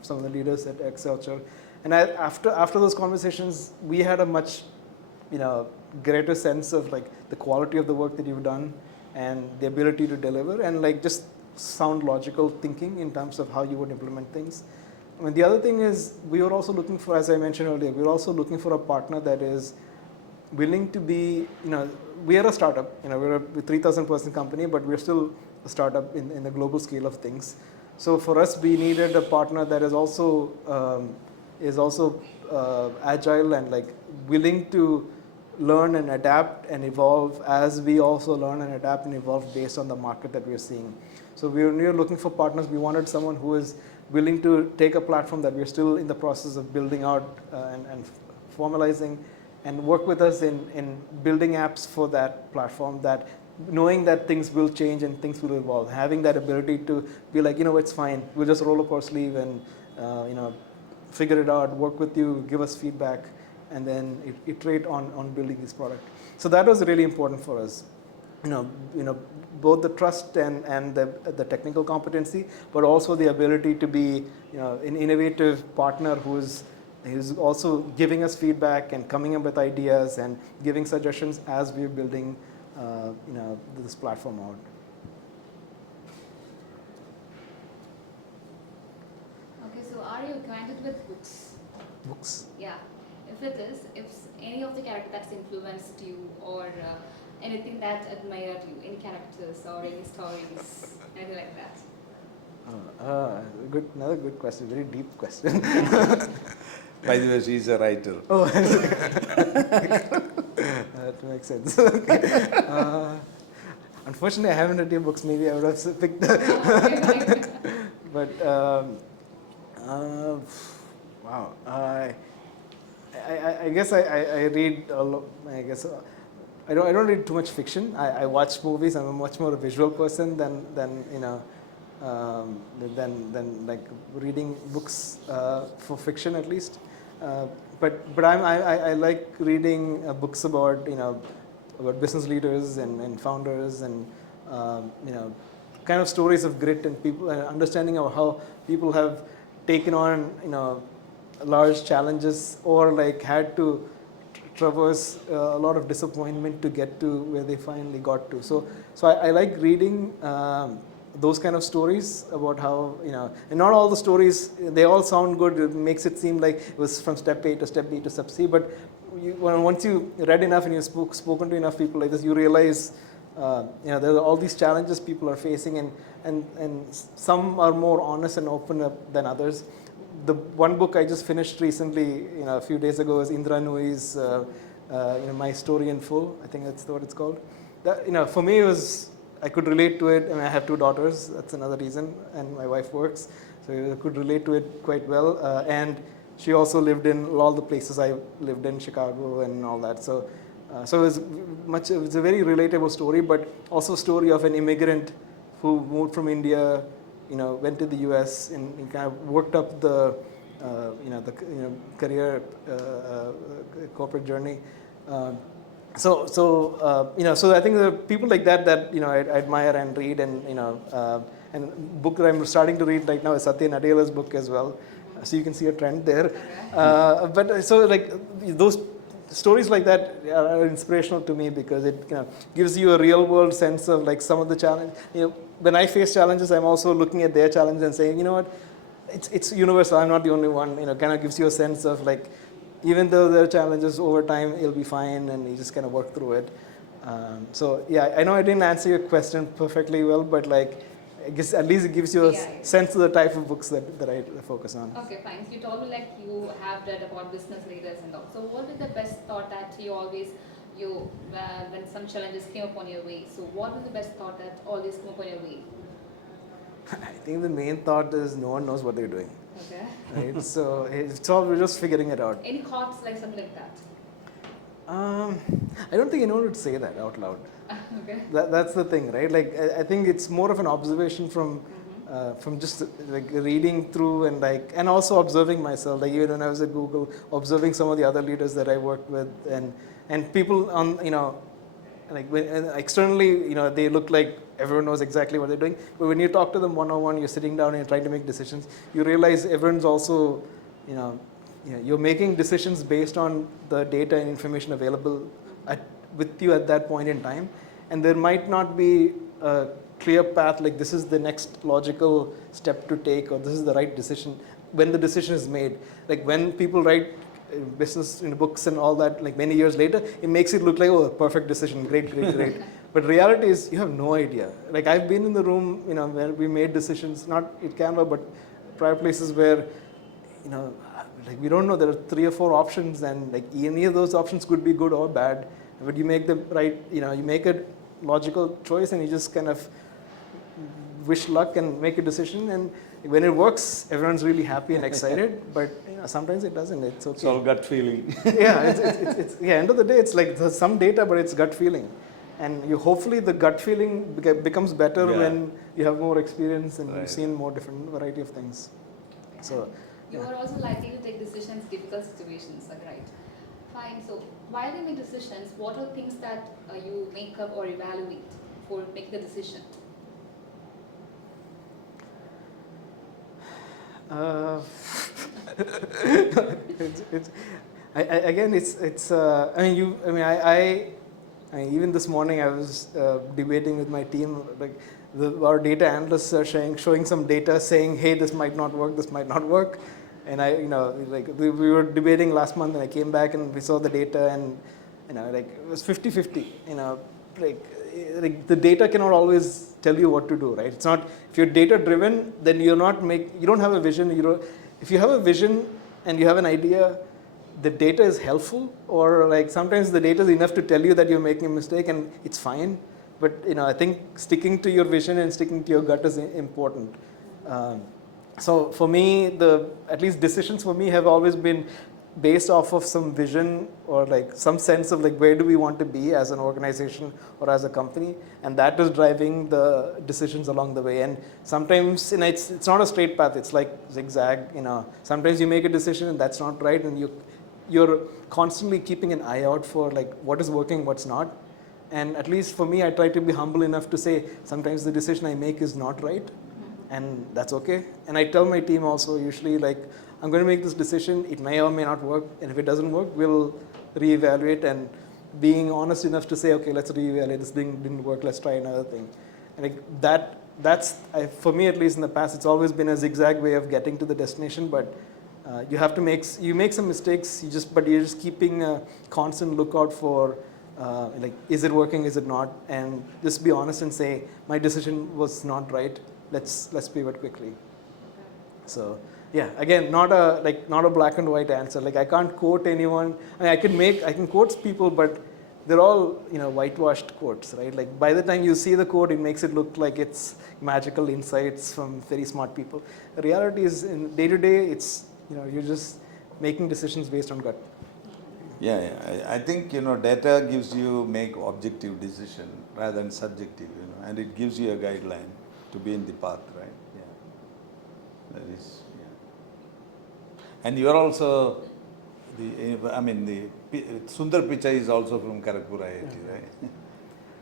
some of the leaders at Accenture. And after those conversations, we had a much greater sense of like the quality of the work that you've done and the ability to deliver, and like just sound logical thinking in terms of how you would implement things. I mean, the other thing is we were also looking for, as I mentioned earlier, we were also looking for a partner that is willing to be, we are a startup, we're a 3,000 person company, but we're still a startup in the global scale of things. So for us, we needed a partner that is also agile and like willing to learn and adapt and evolve as we also learn and adapt and evolve based on the market that we're seeing. So we were looking for partners. We wanted someone who is willing to take a platform that we're still in the process of building out and formalizing, and work with us in building apps for that platform, that knowing that things will change and things will evolve, having that ability to be like, it's fine, we'll just roll up our sleeve and figure it out, work with you, give us feedback, and then iterate on building this product. So that was really important for us. Both the trust and the technical competency, but also the ability to be an innovative partner who's also giving us feedback and coming up with ideas and giving suggestions as we're building this platform out. Okay, so are you acquainted with books? Books. Yeah. If it is, if any of the character that's influenced you, or anything that admired you, any characters or any stories, anything like that. Another good question, very deep question. By the way, she's a writer. Oh, that makes sense. Okay. Unfortunately, I haven't read your books. Maybe I would have picked that. But wow, I guess I read a lot. I guess I don't read too much fiction. I watch movies. I'm a much more a visual person than like reading books for fiction, at least. But I like reading books about about business leaders and founders, and kind of stories of grit and people, and understanding of how people have taken on large challenges, or like had to traverse a lot of disappointment to get to where they finally got to. So I like reading those kind of stories about how, and not all the stories, they all sound good. It makes it seem like it was from step A to step B to step C. But once you read enough and you've spoken to enough people like this, you realize, there are all these challenges people are facing, and some are more honest and open up than others. The one book I just finished recently, a few days ago, is Indra Nooyi's, My Story in Full. I think that's what it's called. That, for me, it was, I could relate to it. I mean, I have 2 daughters. That's another reason, and my wife works, so I could relate to it quite well. And she also lived in all the places I lived in, Chicago and all that. So it was a very relatable story, but also a story of an immigrant who moved from India, went to the U.S. and kind of worked up the career corporate journey. So I think there are people like that I admire and read, and book that I'm starting to read right now is Satya Nadella's book as well. So you can see a trend there. But so like those stories like that are inspirational to me, because it gives you a real world sense of like some of the challenge. When I face challenges, I'm also looking at their challenges and saying, what, it's universal. I'm not the only one. Kind of gives you a sense of like, even though there are challenges, over time it'll be fine, and you just kind of work through it. So yeah, I know I didn't answer your question perfectly well, but like, I guess at least it gives you a sense of the type of books that I focus on. Okay, fine. So you told me like you have read about business leaders and all. So what is the best thought that that you always, when some challenges came upon your way, so what was the best thought that always came upon your way? I think the main thought is no one knows what they're doing. Okay. Right? So it's all, we're just figuring it out. Any thoughts like something like that? I don't think anyone would say that out loud. Okay. That's the thing, right? Like I think it's more of an observation from just like reading through and also observing myself. Like even when I was at Google, observing some of the other leaders that I worked with and people on like externally they look like everyone knows exactly what they're doing. But when you talk to them one-on-one, you're sitting down and you're trying to make decisions. You realize everyone's also you're making decisions based on the data and information available with you at that point in time. And there might not be a clear path like this is the next logical step to take or this is the right decision when the decision is made. Like when people write business books and all that, like many years later, it makes it look like, oh, perfect decision, great. But reality is you have no idea. Like I've been in the room, where we made decisions, not at CANVA, but prior places where, like we don't know, there are 3 or 4 options and like any of those options could be good or bad. But you make the right, you make a logical choice and you just kind of wish luck and make a decision. And when it works, everyone's really happy and excited. But sometimes it doesn't. It's okay. It's all gut feeling. Yeah, it's end of the day, it's like there's some data, but it's gut feeling. And hopefully the gut feeling becomes better when you have more experience and you've seen more different variety of things. So you are also likely to take decisions, difficult situations, right? Fine. So while you make decisions, what are things that you make up or evaluate for making the decision? Even this morning I was debating with my team, like our data analysts are showing some data saying, hey, this might not work. And we were debating last month and I came back and we saw the data and, it was 50-50, like the data cannot always tell you what to do, right? It's not, if you're data driven, then you don't have a vision. If you have a vision and you have an idea, the data is helpful, or like sometimes the data is enough to tell you that you're making a mistake and it's fine. But I think sticking to your vision and sticking to your gut is important. So for me, at least decisions for me have always been based off of some vision or like some sense of like where do we want to be as an organization or as a company, and that is driving the decisions along the way. And sometimes it's not a straight path, it's like zigzag. Sometimes you make a decision and that's not right, and you're constantly keeping an eye out for like what is working, what's not. And at least for me, I try to be humble enough to say sometimes the decision I make is not right, and that's okay. And I tell my team also usually like, I'm going to make this decision, it may or may not work, and if it doesn't work, we'll reevaluate, and being honest enough to say, okay, let's reevaluate, this thing didn't work, let's try another thing. And like that's for me at least in the past, it's always been a zigzag way of getting to the destination, but you have to make some mistakes, but you're just keeping a constant lookout for like, is it working, is it not, and just be honest and say, my decision was not right, let's pivot quickly. So yeah, again, not a black and white answer. Like I can't quote anyone. I can quote people, but they're all whitewashed quotes, right? Like by the time you see the quote, it makes it look like it's magical insights from very smart people. The reality is, in day to day, it's you're just making decisions based on gut. Yeah. I think data gives you make objective decision rather than subjective, and it gives you a guideline to be in the path, right? Yeah, that is. And you are also the Sundar Pichai is also from Kharagpur IIT, right?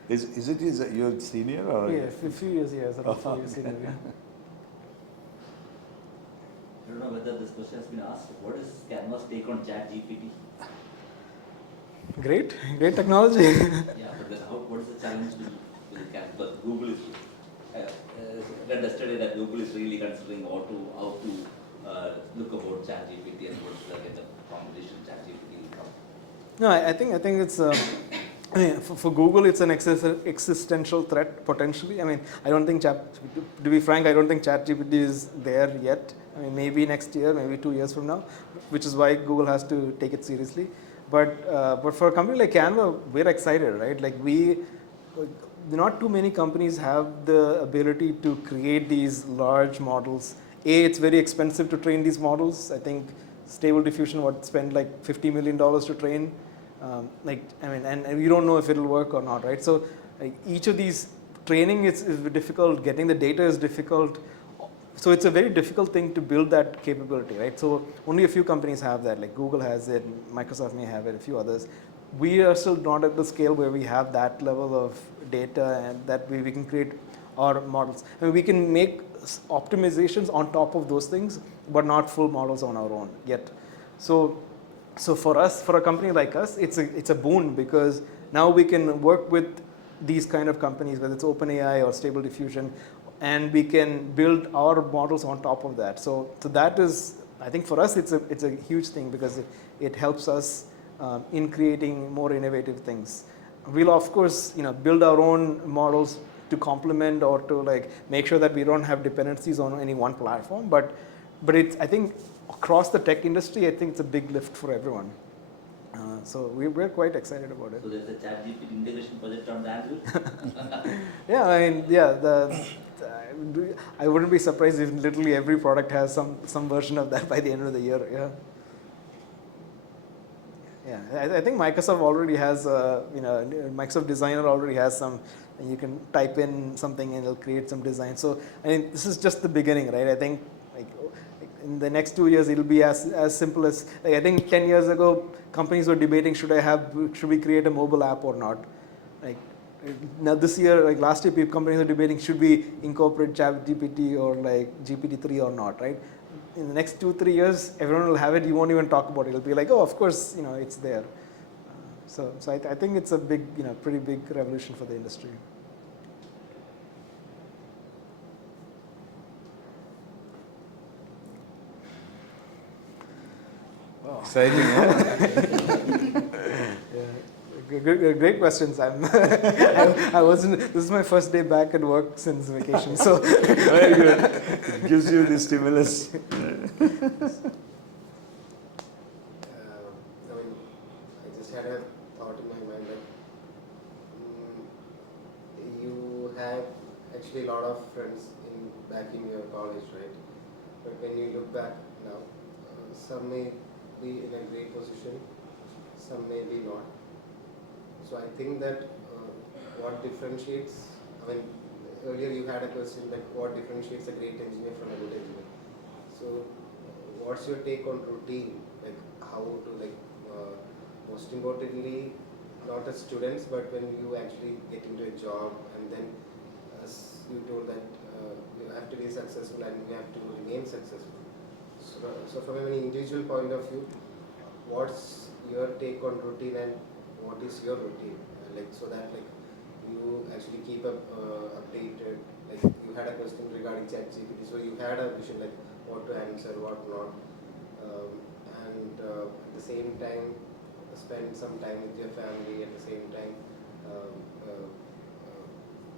Is it your senior or? Yeah, a few years, yeah, sort of 4 years senior. Yeah. I don't know whether this question has been asked. What is CANVA's take on ChatGPT? Great technology. Yeah, but then what is the challenge with CANVA? Because Google is, read yesterday that Google is really considering how to look about ChatGPT and what's the competition ChatGPT will come. No, I think it's for Google it's an existential threat potentially. I don't think to be frank, I don't think ChatGPT is there yet. Maybe next year, maybe 2 years from now, which is why Google has to take it seriously. But for a company like Canva, we're excited, right? Like not too many companies have the ability to create these large models. It's very expensive to train these models. I think Stable Diffusion would spend like $50 million to train. And we don't know if it'll work or not, right? So like, each of these training is difficult. Getting the data is difficult. So it's a very difficult thing to build that capability, right? So only a few companies have that, like Google has it, Microsoft may have it, a few others. We are still not at the scale where we have that level of data and that way we can create our models. I mean, we can make optimizations on top of those things, but not full models on our own yet. So for us, for a company like us, it's a boon because now we can work with these kind of companies, whether it's OpenAI or Stable Diffusion, and we can build our models on top of that. So that is, I think for us, it's a huge thing because it helps us in creating more innovative things. We'll of course, build our own models to complement or to like make sure that we don't have dependencies on any one platform. But it's, I think, across the tech industry, I think it's a big lift for everyone. So we're quite excited about it. So there's a ChatGPT integration project on the anvil? Yeah, I mean, I wouldn't be surprised if literally every product has some version of that by the end of the year. Yeah. Yeah, I think Microsoft already has, Microsoft Designer already has some, and you can type in something and it'll create some design. So, I mean, this is just the beginning, right? I think like in the next 2 years, it'll be as simple as, like, I think 10 years ago, companies were debating, should we create a mobile app or not? Like, now this year, like last year, companies are debating, should we incorporate ChatGPT or like GPT-3 or not, right? In the next 2-3 years, everyone will have it. You won't even talk about it. It'll be like, oh, of course, it's there. So I think it's a big, pretty big revolution for the industry. Wow. Exciting, Yeah. Great questions. I wasn't. This is my first day back at work since vacation, so very good. Gives you the stimulus. I just had a thought in my mind that you have actually a lot of friends back in your college, right? But when you look back now, some may be in a great position, some may be not. So I think that what differentiates, earlier you had a question like what differentiates a great engineer from a good engineer. So what's your take on routine, like how to most importantly, not as students, but when you actually get into a job and then as you told that you have to be successful and you have to remain successful. So from an individual point of view, what's your take on routine and what is your routine, so that you actually keep up updated. Like you had a question regarding ChatGPT, so you had a vision like what to answer, what not, and at the same time spend some time with your family. At the same time,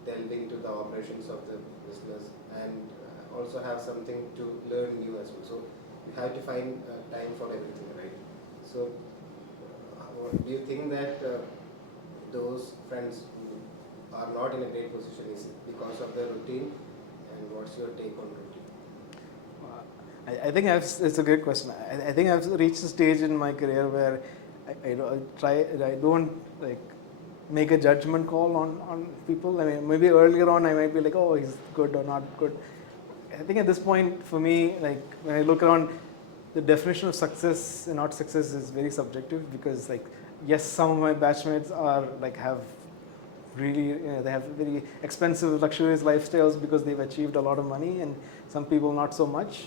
delve into the operations of the business, and also have something to learn new as well. So you have to find time for everything, right? So do you think that those friends who are not in a great position is because of their routine, and what's your take on routine? I think it's a great question. I think I've reached a stage in my career where I don't like make a judgment call on people. I mean, maybe earlier on I might be like, oh, he's good or not good. I think at this point for me, like when I look around, the definition of success and not success is very subjective because like, yes, some of my batchmates are like have really, they have very expensive luxurious lifestyles because they've achieved a lot of money, and some people not so much.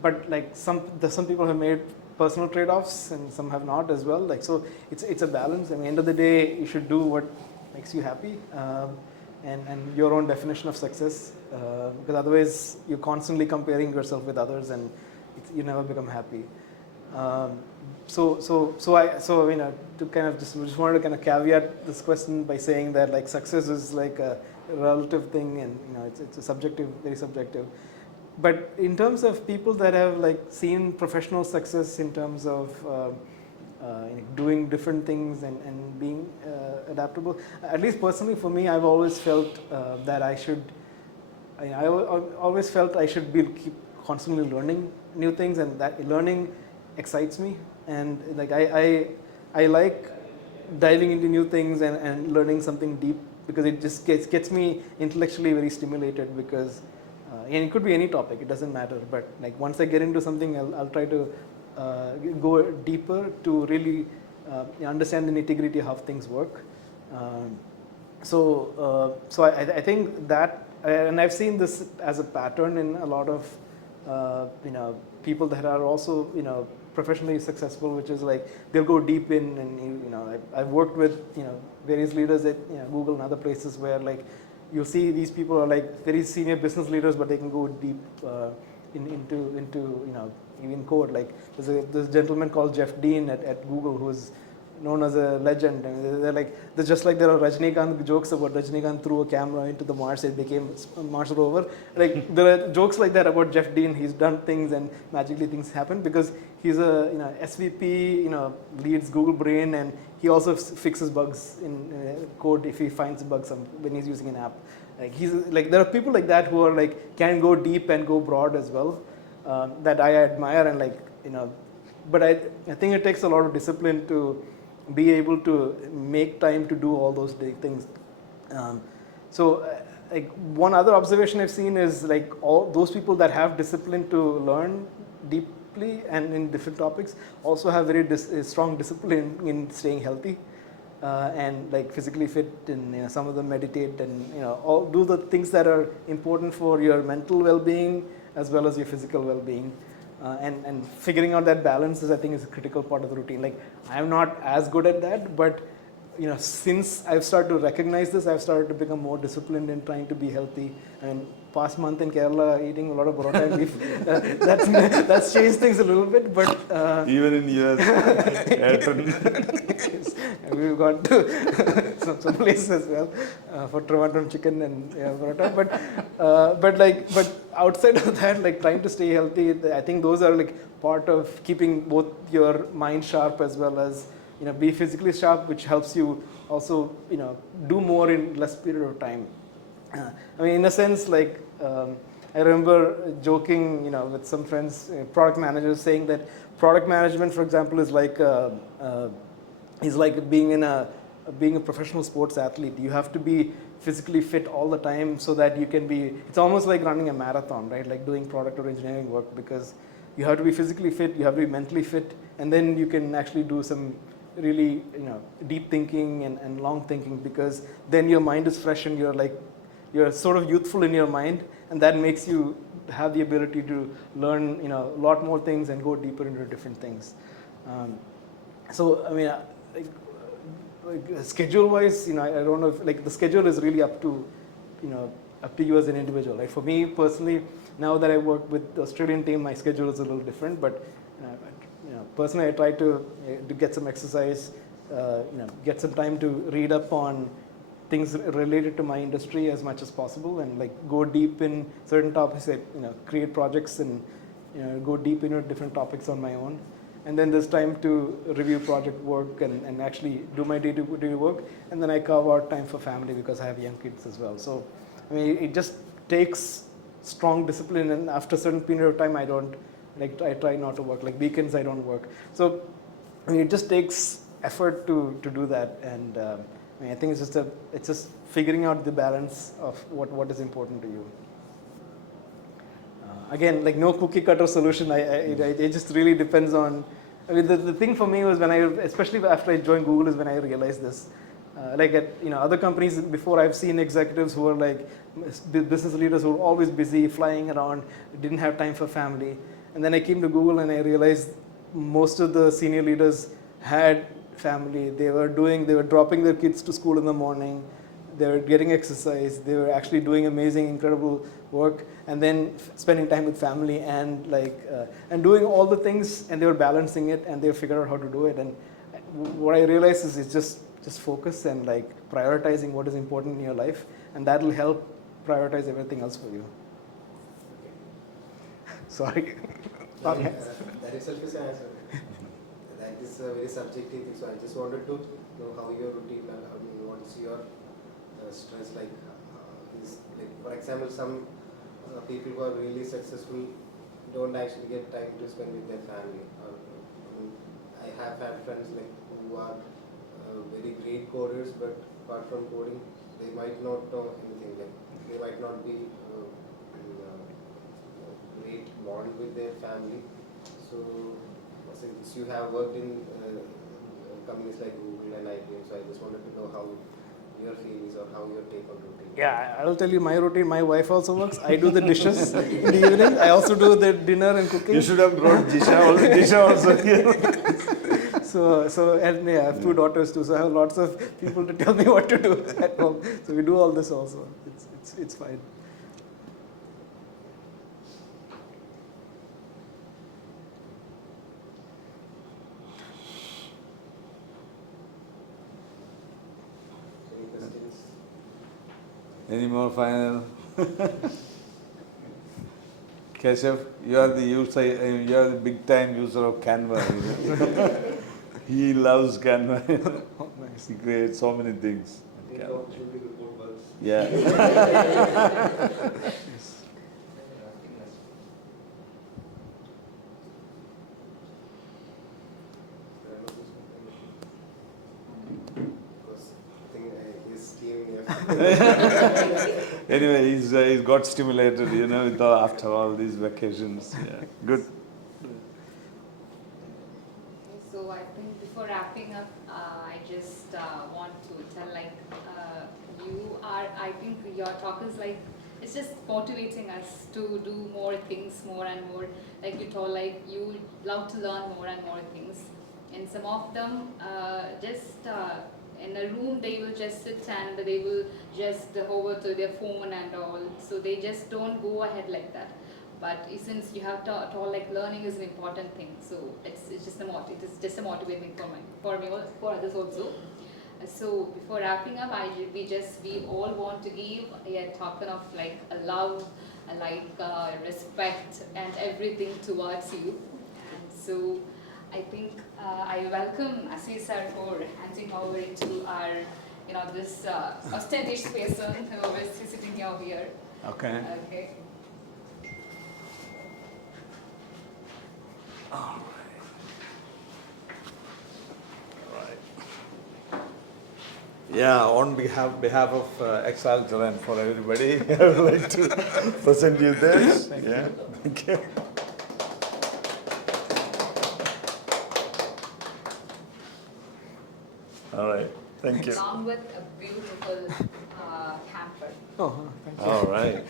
But like some people have made personal trade-offs and some have not as well. Like, so it's a balance. I mean, end of the day, you should do what makes you happy and your own definition of success, because otherwise you're constantly comparing yourself with others and you never become happy. So to kind of just wanted to kind of caveat this question by saying that like success is like a relative thing, and it's a subjective, very subjective. But in terms of people that have like seen professional success in terms of doing different things and being adaptable. At least personally for me, I've always felt that I should. Always felt I should keep constantly learning new things, and that learning excites me. And like I like diving into new things and learning something deep, because it just gets me intellectually very stimulated. Because and it could be any topic, it doesn't matter. But like once I get into something, I'll try to go deeper to really understand the nitty-gritty of how things work. So I think that, and I've seen this as a pattern in a lot of people that are also professionally successful, which is like they'll go deep in, and I've worked with various leaders at Google and other places where like you'll see these people are like very senior business leaders, but they can go deep into even code. Like there's a gentleman called Jeff Dean at Google who's known as a legend. And they're just like there are Rajnikant jokes about Rajnikant threw a camera into the Mars, it became Mars rover. Like there are jokes like that about Jeff Dean. He's done things and magically things happen because he's a SVP, leads Google Brain, and he also fixes bugs in code if he finds bugs when he's using an app. Like there are people like that who are like can go deep and go broad as well, that I admire, and but I think it takes a lot of discipline to be able to make time to do all those things. Like one other observation I've seen is like all those people that have discipline to learn deeply and in different topics also have very strong discipline in staying healthy and like physically fit, and some of them meditate and all do the things that are important for your mental well-being as well as your physical well-being. And figuring out that balance I think is a critical part of the routine. Like I'm not as good at that, but since I've started to recognize this, I've started to become more disciplined in trying to be healthy. And past month in Kerala, eating a lot of parota and beef, that's changed things a little bit. But even in US, yes, we've gone to some places as well for Trivandrum chicken and parota. But outside of that, like trying to stay healthy, I think those are like part of keeping both your mind sharp as well as be physically sharp, which helps you also do more in less period of time. I mean, in a sense, like I remember joking, with some friends, product managers, saying that product management, for example, is like being a professional sports athlete. You have to be physically fit all the time so that you can be. It's almost like running a marathon, right? Like doing product or engineering work, because you have to be physically fit, you have to be mentally fit, and then you can actually do some really deep thinking and long thinking, because then your mind is fresh and you're sort of youthful in your mind, and that makes you have the ability to learn a lot more things and go deeper into different things. So I mean, schedule wise, I don't know if like the schedule is really up to you as an individual. Like for me personally, now that I work with the Australian team, my schedule is a little different, but personally I try to get some exercise, get some time to read up on things related to my industry as much as possible, and like go deep in certain topics, create projects and go deep into different topics on my own. And then there's time to review project work and actually do my day-to-day work, and then I carve out time for family because I have young kids as well. So I mean, it just takes strong discipline, and after a certain period of time I try not to work. Like weekends I don't work. So I mean, it just takes effort to do that, and I mean, I think it's just figuring out the balance of what is important to you. Again, like no cookie cutter solution. It just really depends on. I mean, the thing for me was especially after I joined Google, is when I realized this. Like at other companies before, I've seen executives who are like business leaders who are always busy, flying around, didn't have time for family. And then I came to Google and I realized most of the senior leaders had family. They were dropping their kids to school in the morning. They were getting exercise. They were actually doing amazing, incredible work, and then spending time with family and and doing all the things. And they were balancing it, and they figured out how to do it. And what I realized is it's just focus and like prioritizing what is important in your life, and that will help prioritize everything else for you. Sorry. That itself is an answer. That that is a very subjective thing. So I just wanted to know how your routine and how what's your stress like. Is like, for example, some people who are really successful don't actually get time to spend with their family. I have had friends like who are very great coders, but apart from coding, they might not know anything. Like they might not be in great bond with their family. So since you have worked in companies like Google and IBM, so I just wanted to know how your feelings or how your take on routine. Yeah, I'll tell you my routine. My wife also works. I do the dishes in the evening. I also do the dinner and cooking. You should have brought Jisha also here. And yeah, I have two daughters too, so I have lots of people to tell me what to do at home. So we do all this also. It's fine. Any questions? Any more final? Keshav, you are the user. You are the big time user of CANVA. You know? He loves CANVA. Oh, nice. He creates so many things. Take the opportunity to report bugs. Yeah. Because I think his team. Anyway, he's got stimulated, you know, after all these vacations. Yeah. Good. So I think before wrapping up, I just want to tell I think your talk is like, it's just motivating us to do more things, more and more. Like you told, like you love to learn more and more things. And some of them in a room they will just sit and they will just hover to their phone and all. So they just don't go ahead like that. But since you have told like learning is an important thing, so it's just a motivating for me for others also. So before wrapping up, we all want to give a token of like a love, respect and everything towards you. And so I think I welcome Assis sir for handing over into our, this ostentatious person who is sitting here. Okay. Okay. All right. Yeah, on behalf of EXALT and for everybody, I would like to present you this. Thank you. All right. Thank you. Along with a beautiful hamper. Oh, thank you. All right.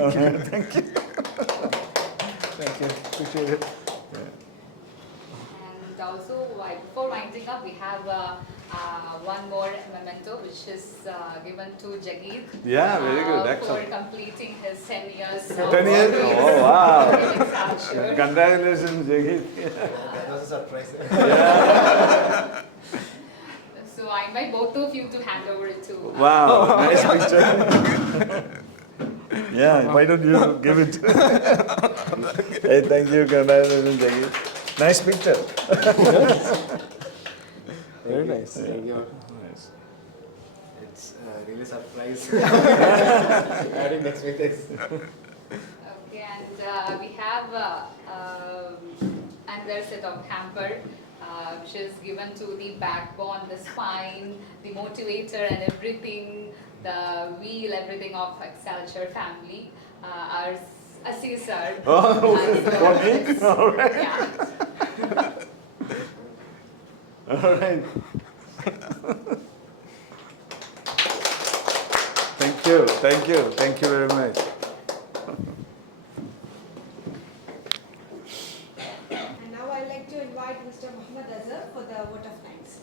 All right. Thank you. Thank you. Appreciate it. And also, before winding up, we have one more memento, which is given to Jaggeet. Yeah, very good. For Excellent. completing his 10 years. 10 years? Oh, wow. Sure. Congratulations, Jaggeet. That was a surprise. So I invite both of you to hand over it to. Wow, nice picture. Yeah, why don't you give it? Hey, thank you, congratulations, Jaggeet. Nice picture. Very nice. Thank you. Nice. It's really surprise. Adding next week. Okay, and we have another set of hamper, which is given to the backbone, the spine, the motivator, and everything, the wheel, everything of EXALT family. Our Assis sir. Oh, for me? All right. Yeah. All right. Thank you very much. And now I'd like to invite Mr. Muhammad Azhar for the vote of thanks.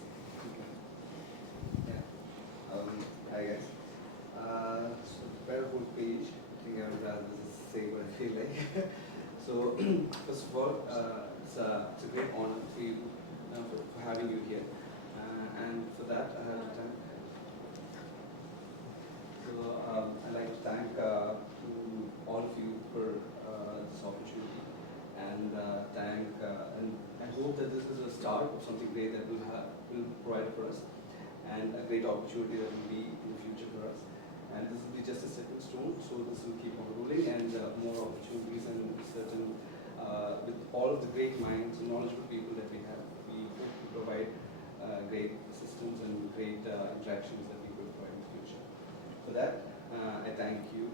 Hi guys. So prepare a whole page. I think I would rather just say what I feel like. So first of all, it's a great honor for you, for having you here, and for that I have to thank. So I'd like to thank all of you for this opportunity, and thank start of something great that will provide for us, and a great opportunity that will be in the future for us. And this will be just a stepping stone, so this will keep on rolling, and more opportunities and certain, with all of the great minds and knowledgeable people that we have, we hope to provide great assistance and great interactions that we will provide in the future. For that, I thank you,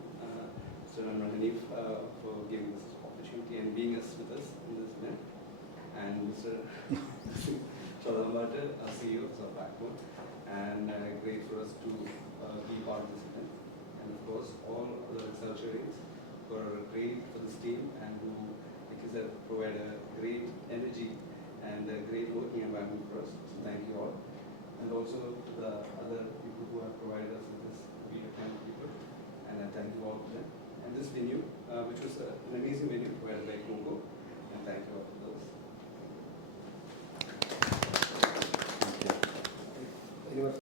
Mr. HANEEF, for giving this opportunity and being with us in this event, and Mr. Cholambat, our CEO of our backbone, and great for us to be part of this event. And of course, all other researchers were great for this team and who, like I said, provide a great energy and a great working environment for us. So thank you all. And also to the other people who have provided us with this video camp people. And I thank you all for them. And this venue, which was an amazing venue provided by Congo. And thank you all for those.